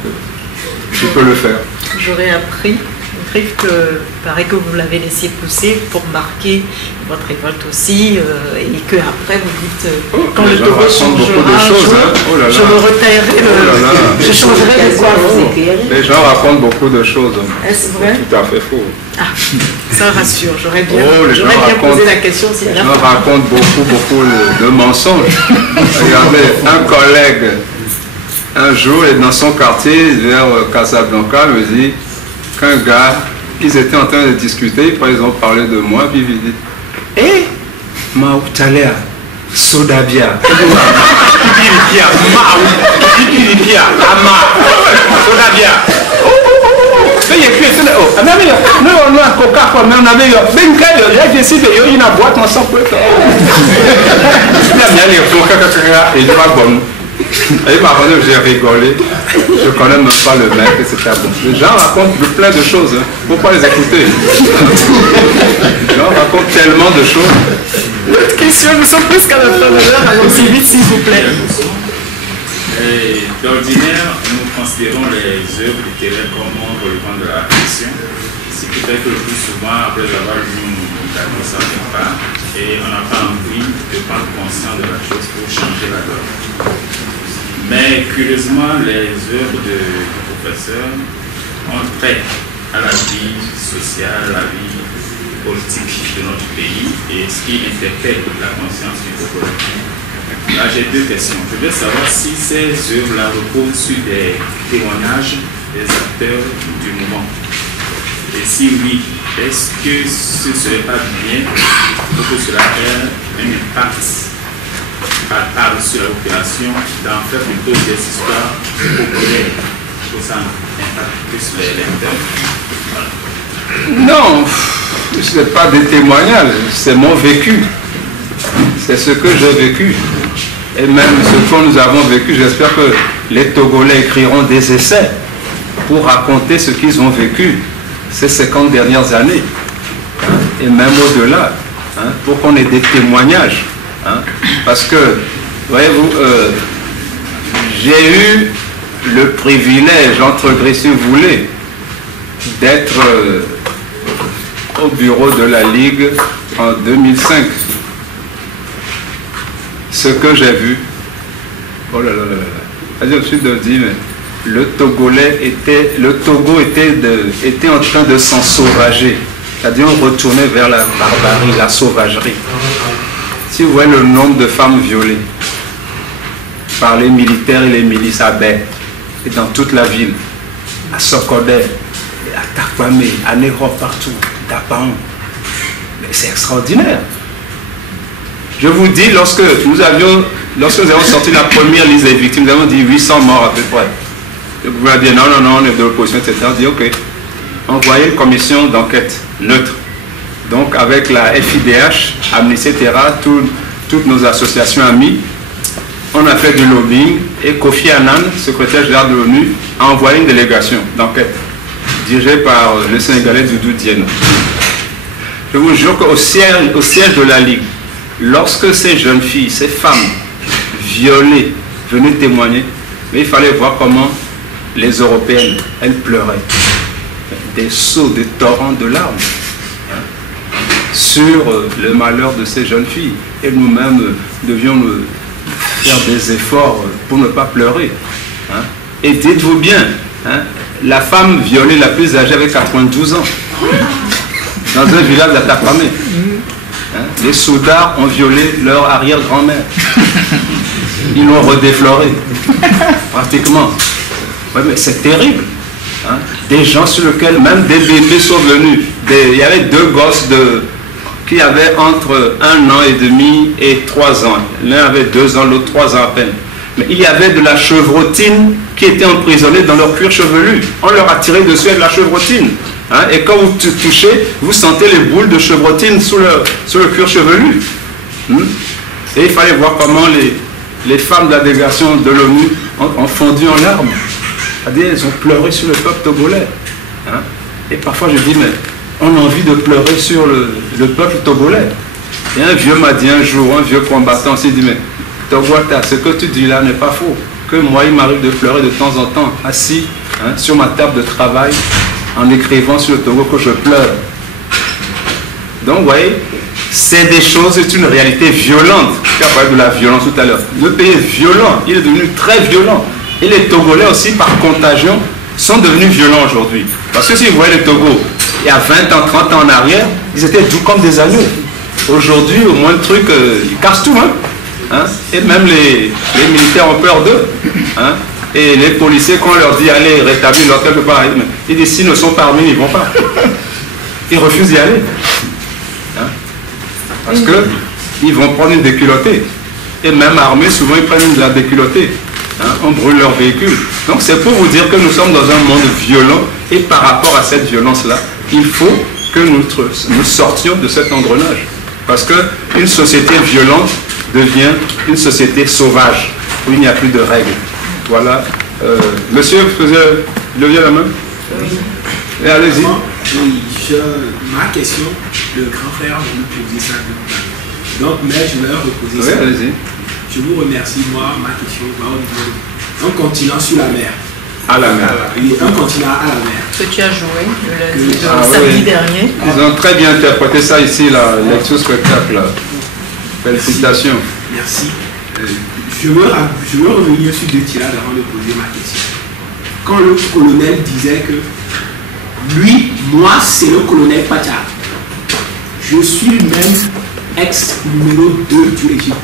je peux le faire. J'aurais appris que paraît que vous l'avez laissé pousser pour marquer votre révolte aussi, et que après vous dites quand le Togo changera, je me retaillerai, je changerai de quoi vous écrire. Les gens racontent beaucoup de choses. Est-ce vrai? Tout à fait faux. Ah, ça rassure, j'aurais bien posé la question. Si les gens racontent beaucoup de mensonges. Regardez, un collègue, un jour, est dans son quartier, vers Casablanca, me dit qu'un gars, ils étaient en train de discuter, ils ont parlé de moi, puis il dit eh, Maoutalea, Sodabia, Kipiripia, Maou, Kipiripia, Ama, Sodabia. Mais il y a plus de oh, on avait nous on a coca quoi, mais on avait ben quand il y a décidé il y a une boîte on s'en peut. Il y a les coca et il va bon. Et par contre, j'ai rigolé. Je connais même pas le mec, etc. Bon. Les gens racontent plein de choses. Hein. Pourquoi les écouter? Les gens racontent tellement de choses. L'autre question, nous sommes presque à la fin de l'heure. Allons-y vite, s'il vous plaît. D'ordinaire, nous considérons les œuvres littéraires comme relevant de la fiction. Ce qui fait que le plus souvent, après avoir lu une d'accord, ça ne vient pas. Et on n'a pas envie de prendre conscience de la chose pour changer la donne. Mais curieusement, les œuvres du professeur ont trait à la vie sociale, à la vie politique de notre pays et ce qui interpelle la conscience du peuple. Là, j'ai deux questions. Je veux savoir si ces œuvres-là reposent sur des témoignages des acteurs du mouvement. Et si oui, est-ce que ce ne serait pas bien pour que cela ait un impact palpable sur la population d'en faire plutôt des histoires populaires pour ça impacte plus les lecteurs? Voilà. Non, ce n'est pas des témoignages, c'est mon vécu. C'est ce que j'ai vécu. Et même ce que nous avons vécu, j'espère que les Togolais écriront des essais pour raconter ce qu'ils ont vécu ces 50 dernières années. Et même au-delà, hein, pour qu'on ait des témoignages. Hein, parce que Voyez-vous, j'ai eu le privilège, entre gris si vous voulez, d'être au bureau de la Ligue en 2005. Ce que j'ai vu, oh là là là là, je me suis dit, mais le Togo était en train de s'en sauvager. C'est-à-dire on retournait vers la barbarie, la sauvagerie. Si vous voyez le nombre de femmes violées par les militaires et les milices à Baie, et dans toute la ville, à Sokodé, à Takwame, à Negro, partout, d'Apaon. Mais c'est extraordinaire. Je vous dis, lorsque nous avons sorti la première liste des victimes, nous avons dit 800 morts à peu près. Le gouvernement a dit non, non, non, on est de l'opposition, etc. On dit ok, envoyez une commission d'enquête neutre. Donc avec la FIDH, Amnesty, etc., toutes nos associations amies, on a fait du lobbying et Kofi Annan, secrétaire général de l'ONU, a envoyé une délégation d'enquête dirigée par le Sénégalais Doudou Diène. Je vous jure qu'au siège de la Ligue, lorsque ces jeunes filles, ces femmes violées venaient témoigner, mais il fallait voir comment les Européennes, elles pleuraient. Des seaux, des torrents de larmes sur le malheur de ces jeunes filles. Et nous-mêmes devions faire des efforts pour ne pas pleurer. Et dites-vous bien, la femme violée la plus âgée avait 92 ans, dans un village à Takwame. Les Soudards ont violé leur arrière-grand-mère. Ils l'ont redéfloré, pratiquement. Ouais, mais c'est terrible. Des gens sur lesquels même des bébés sont venus. Il y avait deux gosses qui avaient entre 1 an et demi et 3 ans. L'un avait 2 ans, l'autre 3 ans à peine. Mais il y avait de la chevrotine qui était emprisonnée dans leur cuir chevelu. On leur a tiré dessus avec la chevrotine. Et quand vous touchez, vous sentez les boules de chevrotine sur le cuir chevelu. Et il fallait voir comment les femmes de la délégation de l'ONU ont fondu en larmes. C'est-à-dire, elles ont pleuré sur le peuple togolais. Et parfois je dis, mais on a envie de pleurer sur le peuple togolais. Et un vieux m'a dit un jour, un vieux combattant s'est dit, mais Togwata, ce que tu dis là n'est pas faux. Que moi, il m'arrive de pleurer de temps en temps, assis sur ma table de travail, en écrivant sur le Togo que je pleure. Donc, vous voyez, c'est des choses, c'est une réalité violente. Tu as parlé de la violence tout à l'heure. Le pays est violent, il est devenu très violent. Et les Togolais aussi, par contagion, sont devenus violents aujourd'hui. Parce que si vous voyez le Togo, il y a 20 ans, 30 ans en arrière, ils étaient doux comme des agneaux. Aujourd'hui, au moins le truc, ils cassent tout. Et même les militaires ont peur d'eux. Et les policiers, quand on leur dit allez rétablir leur quelque part, ils disent s'ils ne sont pas armés, ils ne vont pas. Ils refusent d'y aller. Parce qu'ils vont prendre une déculottée. Et même armés, souvent ils prennent de la déculottée. On brûle leurs véhicules. Donc c'est pour vous dire que nous sommes dans un monde violent et par rapport à cette violence-là, il faut que nous sortions de cet engrenage. Parce qu'une société violente devient une société sauvage, où il n'y a plus de règles. Voilà. Monsieur, vous faisiez lever la main? Oui. Et allez-y. Oui, ma question, le grand frère va nous poser ça. Donc, mais je vais reposer ça. Oui, allez-y. Je vous remercie. Moi, ma question va au niveau d'un continent sur la mer. À la mer. Oui, un continent à la mer. Que tu as joué le samedi dernier. Ils ont très bien interprété ça ici, la lecture spectacle. Félicitations. Merci. Je veux revenir sur 2 tirades avant de poser ma question. Quand le colonel disait que lui, moi, c'est le colonel Pacha. Je suis même ex-numéro 2 du régime.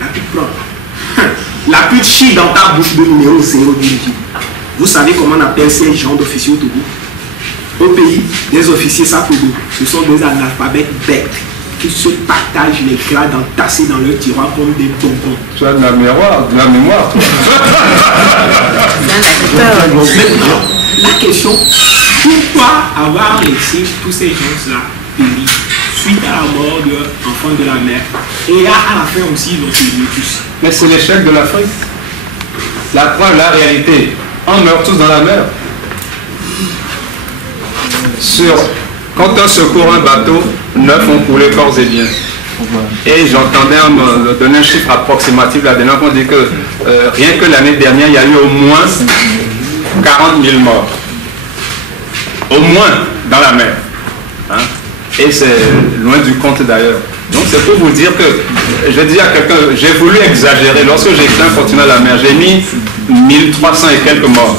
La pute propre. La pute chie dans ta bouche de numéro 0 du régime. Vous savez comment on appelle ces gens d'officiers au Togo? Au pays, des officiers Togo, ce sont des analphabètes bêtes qui se partagent les grades entassés dans leur tiroir comme des bonbons. Tu as de la mémoire, toi. La question, pourquoi avoir laissé tous ces gens-là périr suite à la mort de l'enfant de la mer et à la fin aussi ils ont péri tous? Mais c'est l'échec de l'Afrique. La preuve, la réalité, on meurt tous dans la mer. Quand on secourt un bateau, 9 ont coulé corps et biens. Et j'entendais me donner un chiffre approximatif la dernière fois, on dit que rien que l'année dernière, il y a eu au moins 40 000 morts. Au moins dans la mer. Hein? Et c'est loin du compte d'ailleurs. Donc c'est pour vous dire que, je dis à quelqu'un, j'ai voulu exagérer. Lorsque j'ai écrit un continent à la mer, j'ai mis 1300 et quelques morts.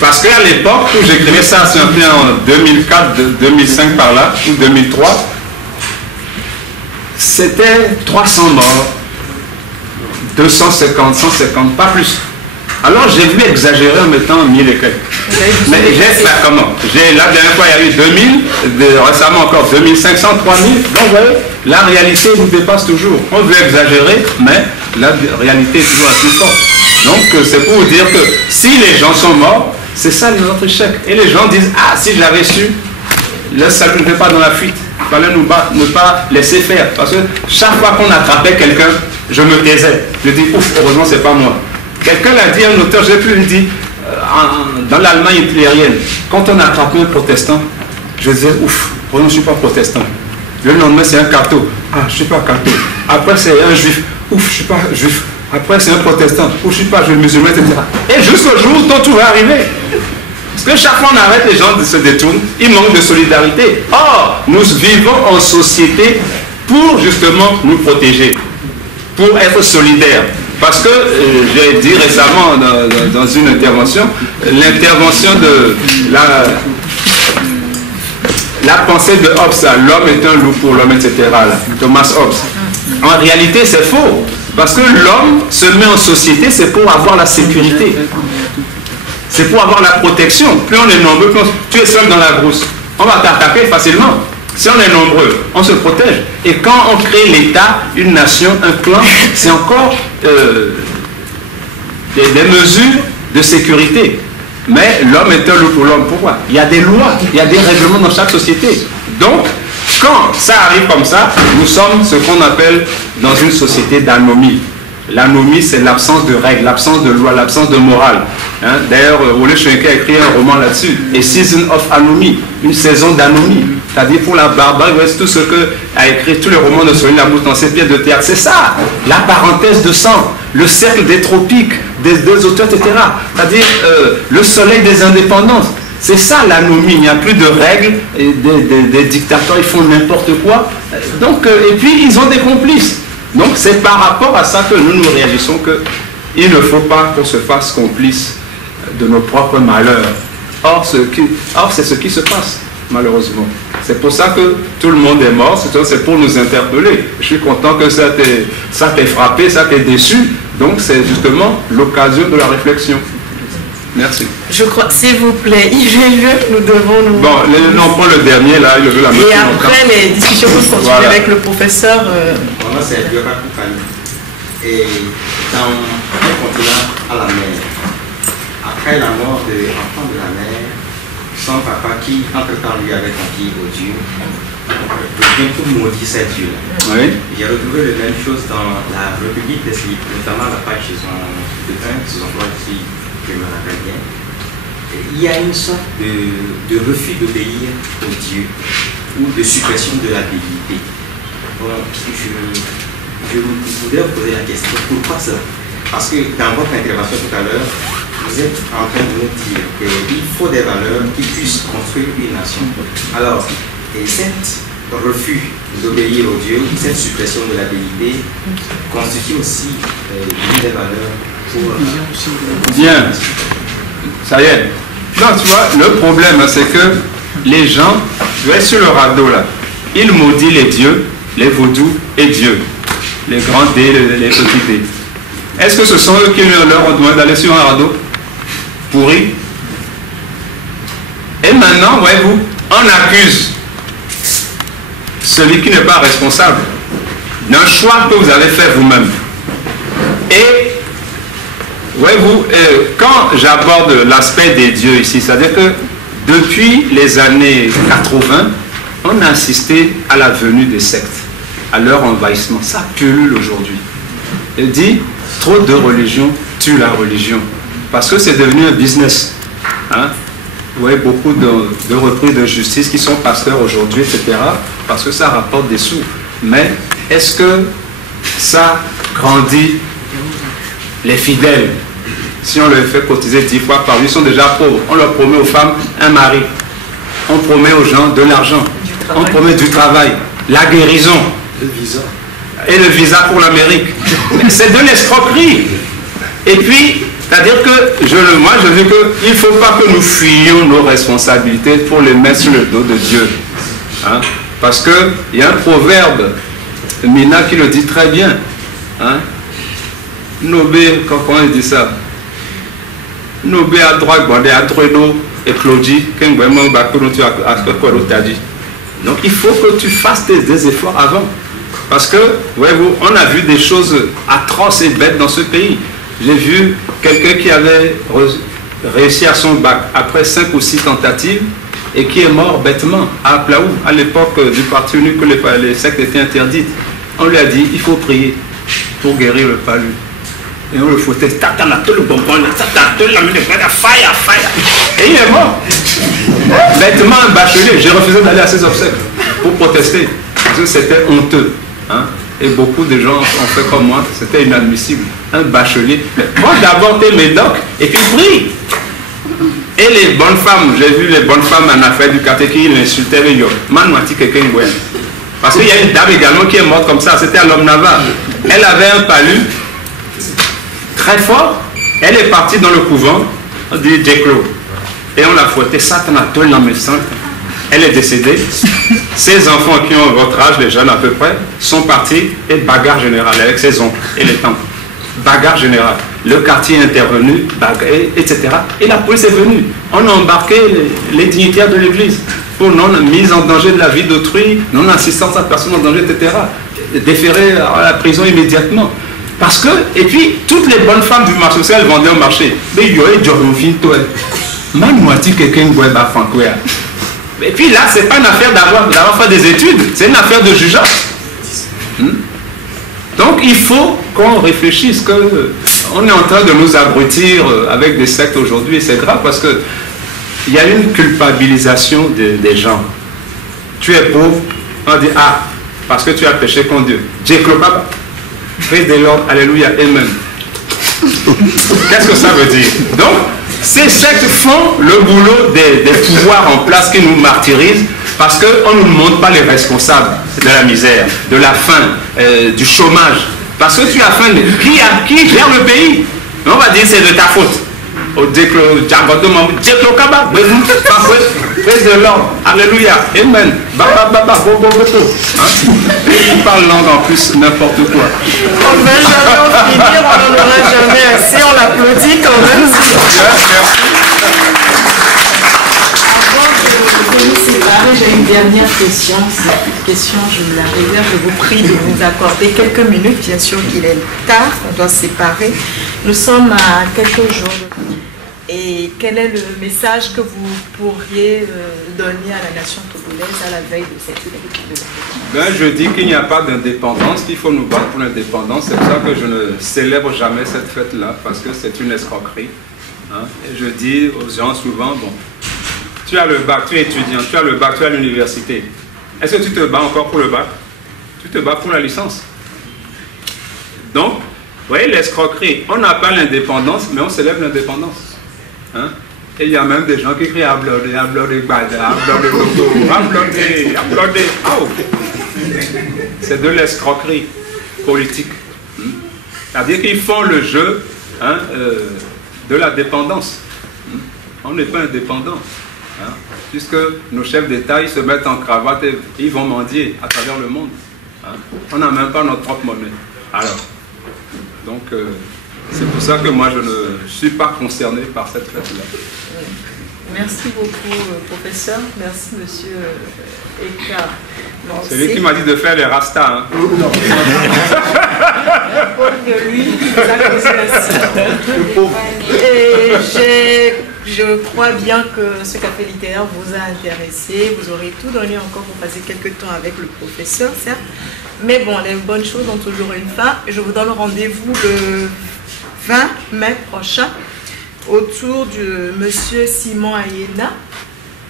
Parce qu'à l'époque où j'écrivais ça, c'est un peu en 2004, 2005 par là, ou 2003, c'était 300 morts, 250, 150, pas plus. Alors j'ai voulu exagérer en mettant 1000 et quelques. Mais j'ai fait comment? La dernière fois il y a eu 2000, récemment encore 2500, 3000. Donc vous voyez, la réalité nous dépasse toujours. On veut exagérer, mais la réalité est toujours la plus forte. Donc c'est pour vous dire que si les gens sont morts, c'est ça notre échec. Et les gens disent, ah si j'avais su, le salut ne fait pas dans la fuite. Il fallait ne pas laisser faire. Parce que chaque fois qu'on attrapait quelqu'un, je me taisais. Je dis, ouf, heureusement c'est pas moi. Quelqu'un l'a dit, un auteur, j'ai plus lui dit, dans l'Allemagne hitlérienne, quand on attrapait un protestant, je disais, ouf, je ne suis pas protestant. Le lendemain, c'est un catho. Ah, je ne suis pas catho. Après, c'est un juif. Ouf, je ne suis pas juif. Après, c'est un protestant. Ouf, je ne suis pas juif, musulman, etc. Et jusqu'au jour où tout va arriver. Parce que chaque fois on arrête, les gens se détournent. Il manque de solidarité. Or, nous vivons en société pour justement nous protéger, pour être solidaires. Parce que j'ai dit récemment dans une intervention, l'intervention de la pensée de Hobbes, l'homme est un loup pour l'homme, etc. Là, Thomas Hobbes. En réalité, c'est faux. Parce que l'homme se met en société, c'est pour avoir la sécurité. C'est pour avoir la protection. Plus on est nombreux, plus tu es seul dans la brousse, on va t'attaquer facilement. Si on est nombreux, on se protège. Et quand on crée l'État, une nation, un clan, c'est encore des mesures de sécurité. Mais l'homme est un loup pour l'homme. Pourquoi? Il y a des lois, il y a des règlements dans chaque société. Donc, quand ça arrive comme ça, nous sommes ce qu'on appelle dans une société d'anomie. L'anomie, c'est l'absence de règles, l'absence de loi, l'absence de morale. Hein? D'ailleurs, Ole Schoenke a écrit un roman là-dessus, A Season of Anomie, une saison d'anomie. C'est-à-dire pour la barbarie, c'est tout ce que a écrit tous les romans de Soline Labousse dans cette pièce de théâtre. C'est ça, la parenthèse de sang, le cercle des tropiques, des deux auteurs, etc. C'est-à-dire le soleil des indépendances. C'est ça l'anomie, il n'y a plus de règles, et des dictateurs, ils font n'importe quoi. Donc, et puis, ils ont des complices. Donc, c'est par rapport à ça que nous réagissons qu'il ne faut pas qu'on se fasse complice de nos propres malheurs. Or, c'est ce qui se passe, malheureusement. C'est pour ça que tout le monde est mort, c'est pour nous interpeller. Je suis content que ça t'ait frappé, ça t'ait déçu. Donc, c'est justement l'occasion de la réflexion. Merci. Je crois, s'il vous plaît, Yves, nous devons nous... Bon, on prend le dernier, là, il veut la mettre. Et après, les discussions vont continuer voilà. Avec le professeur. Moi, c'est Yoga Koukani. Et dans un continent à la mer, après la mort de l'enfant de la mer, son papa qui, entre-temps, lui avait confié au Dieu, devient tout maudit cet Dieu-là. Oui. J'ai retrouvé la même chose dans la République des Slips, notamment la page saison 3 qui je me rappelle bien. Il y a une sorte de refus d'obéir au Dieu ou de suppression de la divinité. Bon, je voudrais vous poser la question, pourquoi ça? Parce que dans votre intervention tout à l'heure, vous êtes en train de nous dire qu'il faut des valeurs qui puissent construire une nation. Alors, et cet refus d'obéir au Dieu, cette suppression de la divinité constitue aussi une des valeurs pour... Bien, ça y est. Non, tu vois, le problème, c'est que les gens, tu vois, sur le radeau là, ils maudissent les dieux, les vaudous et Dieu. Les grands dés, les petits dés. Est-ce que ce sont eux qui leur ont demandé d'aller sur un radeau pourri? Et maintenant, voyez-vous, on accuse celui qui n'est pas responsable d'un choix que vous avez fait vous-même. Et, voyez-vous, quand j'aborde l'aspect des dieux ici, c'est-à-dire que depuis les années 80, on a assisté à la venue des sectes, à leur envahissement. Ça pullule aujourd'hui. Il dit, trop de religion tue la religion. Parce que c'est devenu un business. Hein? voyez beaucoup de reprises de justice qui sont pasteurs aujourd'hui, etc. Parce que ça rapporte des sous. Mais est-ce que ça grandit les fidèles? Si on leur fait cotiser 10 fois par jour, ils sont déjà pauvres. On leur promet aux femmes un mari. On promet aux gens de l'argent. On promet du travail, la guérison. Le visa. Et le visa pour l'Amérique. C'est de l'escroquerie. Et puis, c'est-à-dire que moi je dis qu'il ne faut pas que nous fuyions nos responsabilités pour les mettre sur le dos de Dieu. Hein? Parce qu'il y a un proverbe, Mina, qui le dit très bien. Hein? Nobé, comment il dit ça? Nobé à droite, Bondé à droite, et Claudie, donc il faut que tu fasses des efforts avant. Parce que, voyez-vous, on a vu des choses atroces et bêtes dans ce pays. J'ai vu quelqu'un qui avait réussi à son bac après 5 ou 6 tentatives et qui est mort bêtement à Plaou, à l'époque du Parti unique que les sectes étaient interdites. On lui a dit, il faut prier pour guérir le palu. Et on le foutait, et il est mort. Bêtement un bachelier, j'ai refusé d'aller à ses obsèques pour protester, parce que c'était honteux. Hein? Et beaucoup de gens ont fait comme moi, c'était inadmissible. Un bachelier, mais prends d'abord tes médocs et puis prie. Et les bonnes femmes, j'ai vu les bonnes femmes en affaire du quartier qui l'insultaient, parce qu'il y a une dame également qui est morte comme ça, c'était à l'homme Nava. Elle avait un palu très fort, elle est partie dans le couvent, on dit Jeklo, et on l'a fouettée, Satan a tout dans mes sangs. Elle est décédée. Ses enfants qui ont votre âge, les jeunes à peu près, sont partis et bagarre générale avec ses oncles et les tantes. Bagarre générale. Le quartier est intervenu, etc. Et la police est venue. On a embarqué les dignitaires de l'église pour non-mise en danger de la vie d'autrui, non-assistance à personne en danger, etc. Déférés à la prison immédiatement. Parce que, et puis, toutes les bonnes femmes du marché social, elles vendaient au marché. Mais il y aurait et puis là, c'est pas une affaire d'avoir fait des études, c'est une affaire de jugeant. Donc il faut qu'on réfléchisse, qu'on est en train de nous abrutir avec des sectes aujourd'hui, et c'est grave parce que il y a une culpabilisation des gens. Tu es pauvre, on dit ah, parce que tu as péché contre Dieu. Jéclopapa, Christ de l'ordre, alléluia, amen. Qu'est-ce que ça veut dire? Donc, ces sectes font le boulot des pouvoirs en place qui nous martyrisent parce qu'on ne nous montre pas les responsables de la misère, de la faim, du chômage. Parce que tu as faim, qui gère le pays? On va dire c'est de ta faute. De l'ordre, alléluia, amen. On parle langue en plus, n'importe quoi. On ne va jamais en finir, on n'en aura jamais assez, on l'applaudit quand même. Avant de nous séparer, j'ai une dernière question. Cette question, je me la réserve, je vous prie de nous accorder quelques minutes, bien sûr qu'il est tard, on doit se séparer. Nous sommes à quelques jours de... Et quel est le message que vous pourriez donner à la nation togolaise à la veille de cette élection? Ben, je dis qu'il n'y a pas d'indépendance, qu'il faut nous battre pour l'indépendance. C'est pour ça que je ne célèbre jamais cette fête-là, parce que c'est une escroquerie. Hein? Et je dis aux gens souvent, bon, tu as le bac, tu es étudiant, tu as le bac, tu as l'université. Est-ce que tu te bats encore pour le bac? Tu te bats pour la licence. Donc, vous voyez l'escroquerie. On n'a pas l'indépendance, mais on célèbre l'indépendance. Hein? Et il y a même des gens qui crient applaudir, applaudir, applaudir, applaudir. Oh. C'est de l'escroquerie politique. C'est-à-dire qu'ils font le jeu de la dépendance. On n'est pas indépendant. Hein? Puisque nos chefs d'État, ils se mettent en cravate et ils vont mendier à travers le monde. Hein? On n'a même pas notre propre monnaie. Alors, donc... c'est pour ça que moi je ne suis pas concerné par cette fête-là. Merci beaucoup, professeur. Merci, monsieur Eka. C'est lui qui m'a dit de faire les rastas. Hein. Non. Lui, et je crois bien que ce café littéraire vous a intéressé. Vous aurez tout donné encore pour passer quelques temps avec le professeur, certes. Mais bon, les bonnes choses ont toujours une fin. Je vous donne rendez-vous le 20 mai prochain autour de monsieur Simon Ayena.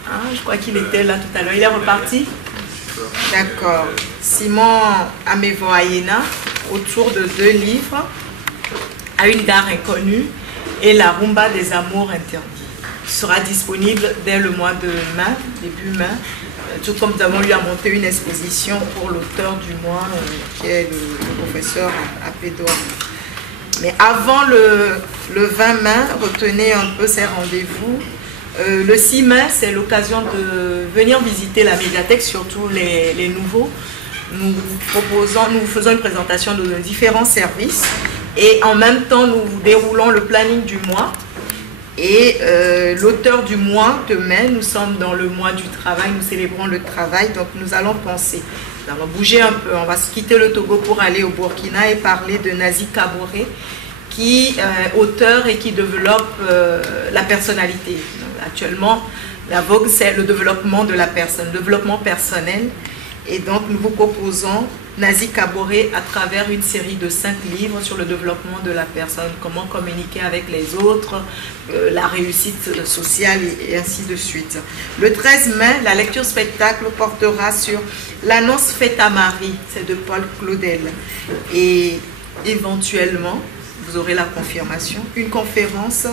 Hein, je crois qu'il était là tout à l'heure. Il est reparti? D'accord. Simon Amevo Ayena, autour de 2 livres, À une gare inconnue et La rumba des amours interdits. Il sera disponible dès le mois de mai, début mai, tout comme nous avons eu à monter une exposition pour l'auteur du mois, qui est le professeur Apédouard. Mais avant le 20 mai, retenez un peu ces rendez-vous. Le 6 mai, c'est l'occasion de venir visiter la médiathèque, surtout les nouveaux. Nous faisons une présentation de différents services et en même temps, nous déroulons le planning du mois. Et l'auteur du mois de mai, nous sommes dans le mois du travail, nous célébrons le travail, donc nous allons penser, nous allons bouger un peu, on va se quitter le Togo pour aller au Burkina et parler de Nazi Kaboré, qui est auteur et qui développe la personnalité. Actuellement, la vogue, c'est le développement de la personne, le développement personnel. Et donc, nous vous proposons Nazi Kaboré à travers une série de 5 livres sur le développement de la personne, comment communiquer avec les autres, la réussite sociale et ainsi de suite. Le 13 mai, la lecture spectacle portera sur L'annonce faite à Marie, c'est de Paul Claudel. Et éventuellement, vous aurez la confirmation, une conférence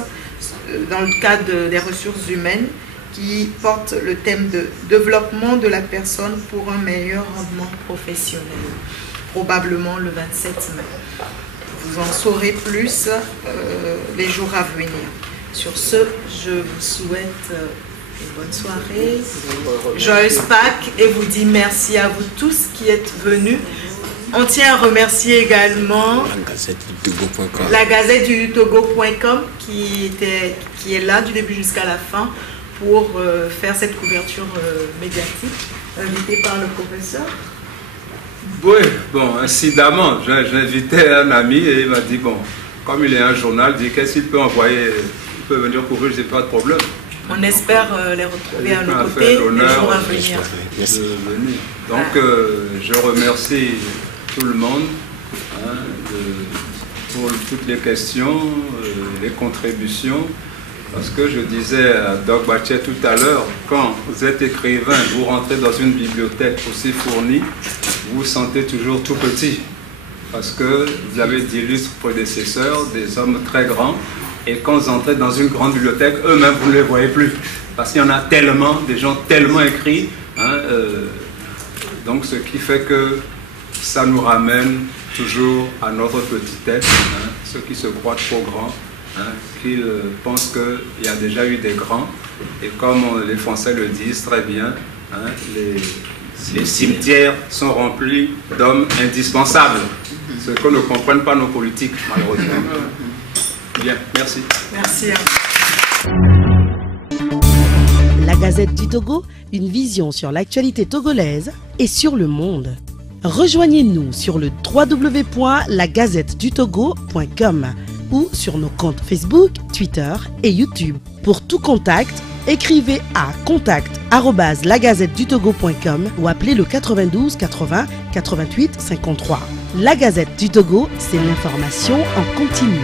dans le cadre des ressources humaines qui porte le thème de développement de la personne pour un meilleur rendement professionnel, probablement le 27 mai. Vous en saurez plus les jours à venir. Sur ce, je vous souhaite une bonne soirée, joyeuse Pâques et vous dis merci à vous tous qui êtes venus. On tient à remercier également la Gazette du Togo.com qui est là du début jusqu'à la fin pour faire cette couverture médiatique, invité par le professeur. Oui, bon, incidemment, j'ai invité un ami et il m'a dit, bon, comme il est un journal, il dit qu'est-ce qu'il peut envoyer, il peut venir couvrir, je n'ai pas de problème. On espère les retrouver à nos côtés les jours à venir. Donc, je remercie tout le monde pour toutes les questions, les contributions. Parce que je disais à Doc Bachet tout à l'heure, quand vous êtes écrivain, vous rentrez dans une bibliothèque aussi fournie, vous vous sentez toujours tout petit. Parce que vous avez d'illustres prédécesseurs, des hommes très grands, et quand vous entrez dans une grande bibliothèque, eux-mêmes, vous ne les voyez plus. Parce qu'il y en a tellement, des gens tellement écrits. Donc ce qui fait que ça nous ramène toujours à notre petite tête, ceux qui se croient trop grands. Qu'ils pensent qu'il y a déjà eu des grands et comme les Français le disent très bien, les cimetières sont remplis d'hommes indispensables, ce que ne comprennent pas nos politiques malheureusement. Bien, merci. Merci. La Gazette du Togo, une vision sur l'actualité togolaise et sur le monde. Rejoignez-nous sur le www.lagazettedutogo.com ou sur nos comptes Facebook, Twitter et YouTube. Pour tout contact, écrivez à contact@lagazettedutogo.com ou appelez le 92 80 88 53. La Gazette du Togo, c'est l'information en continu.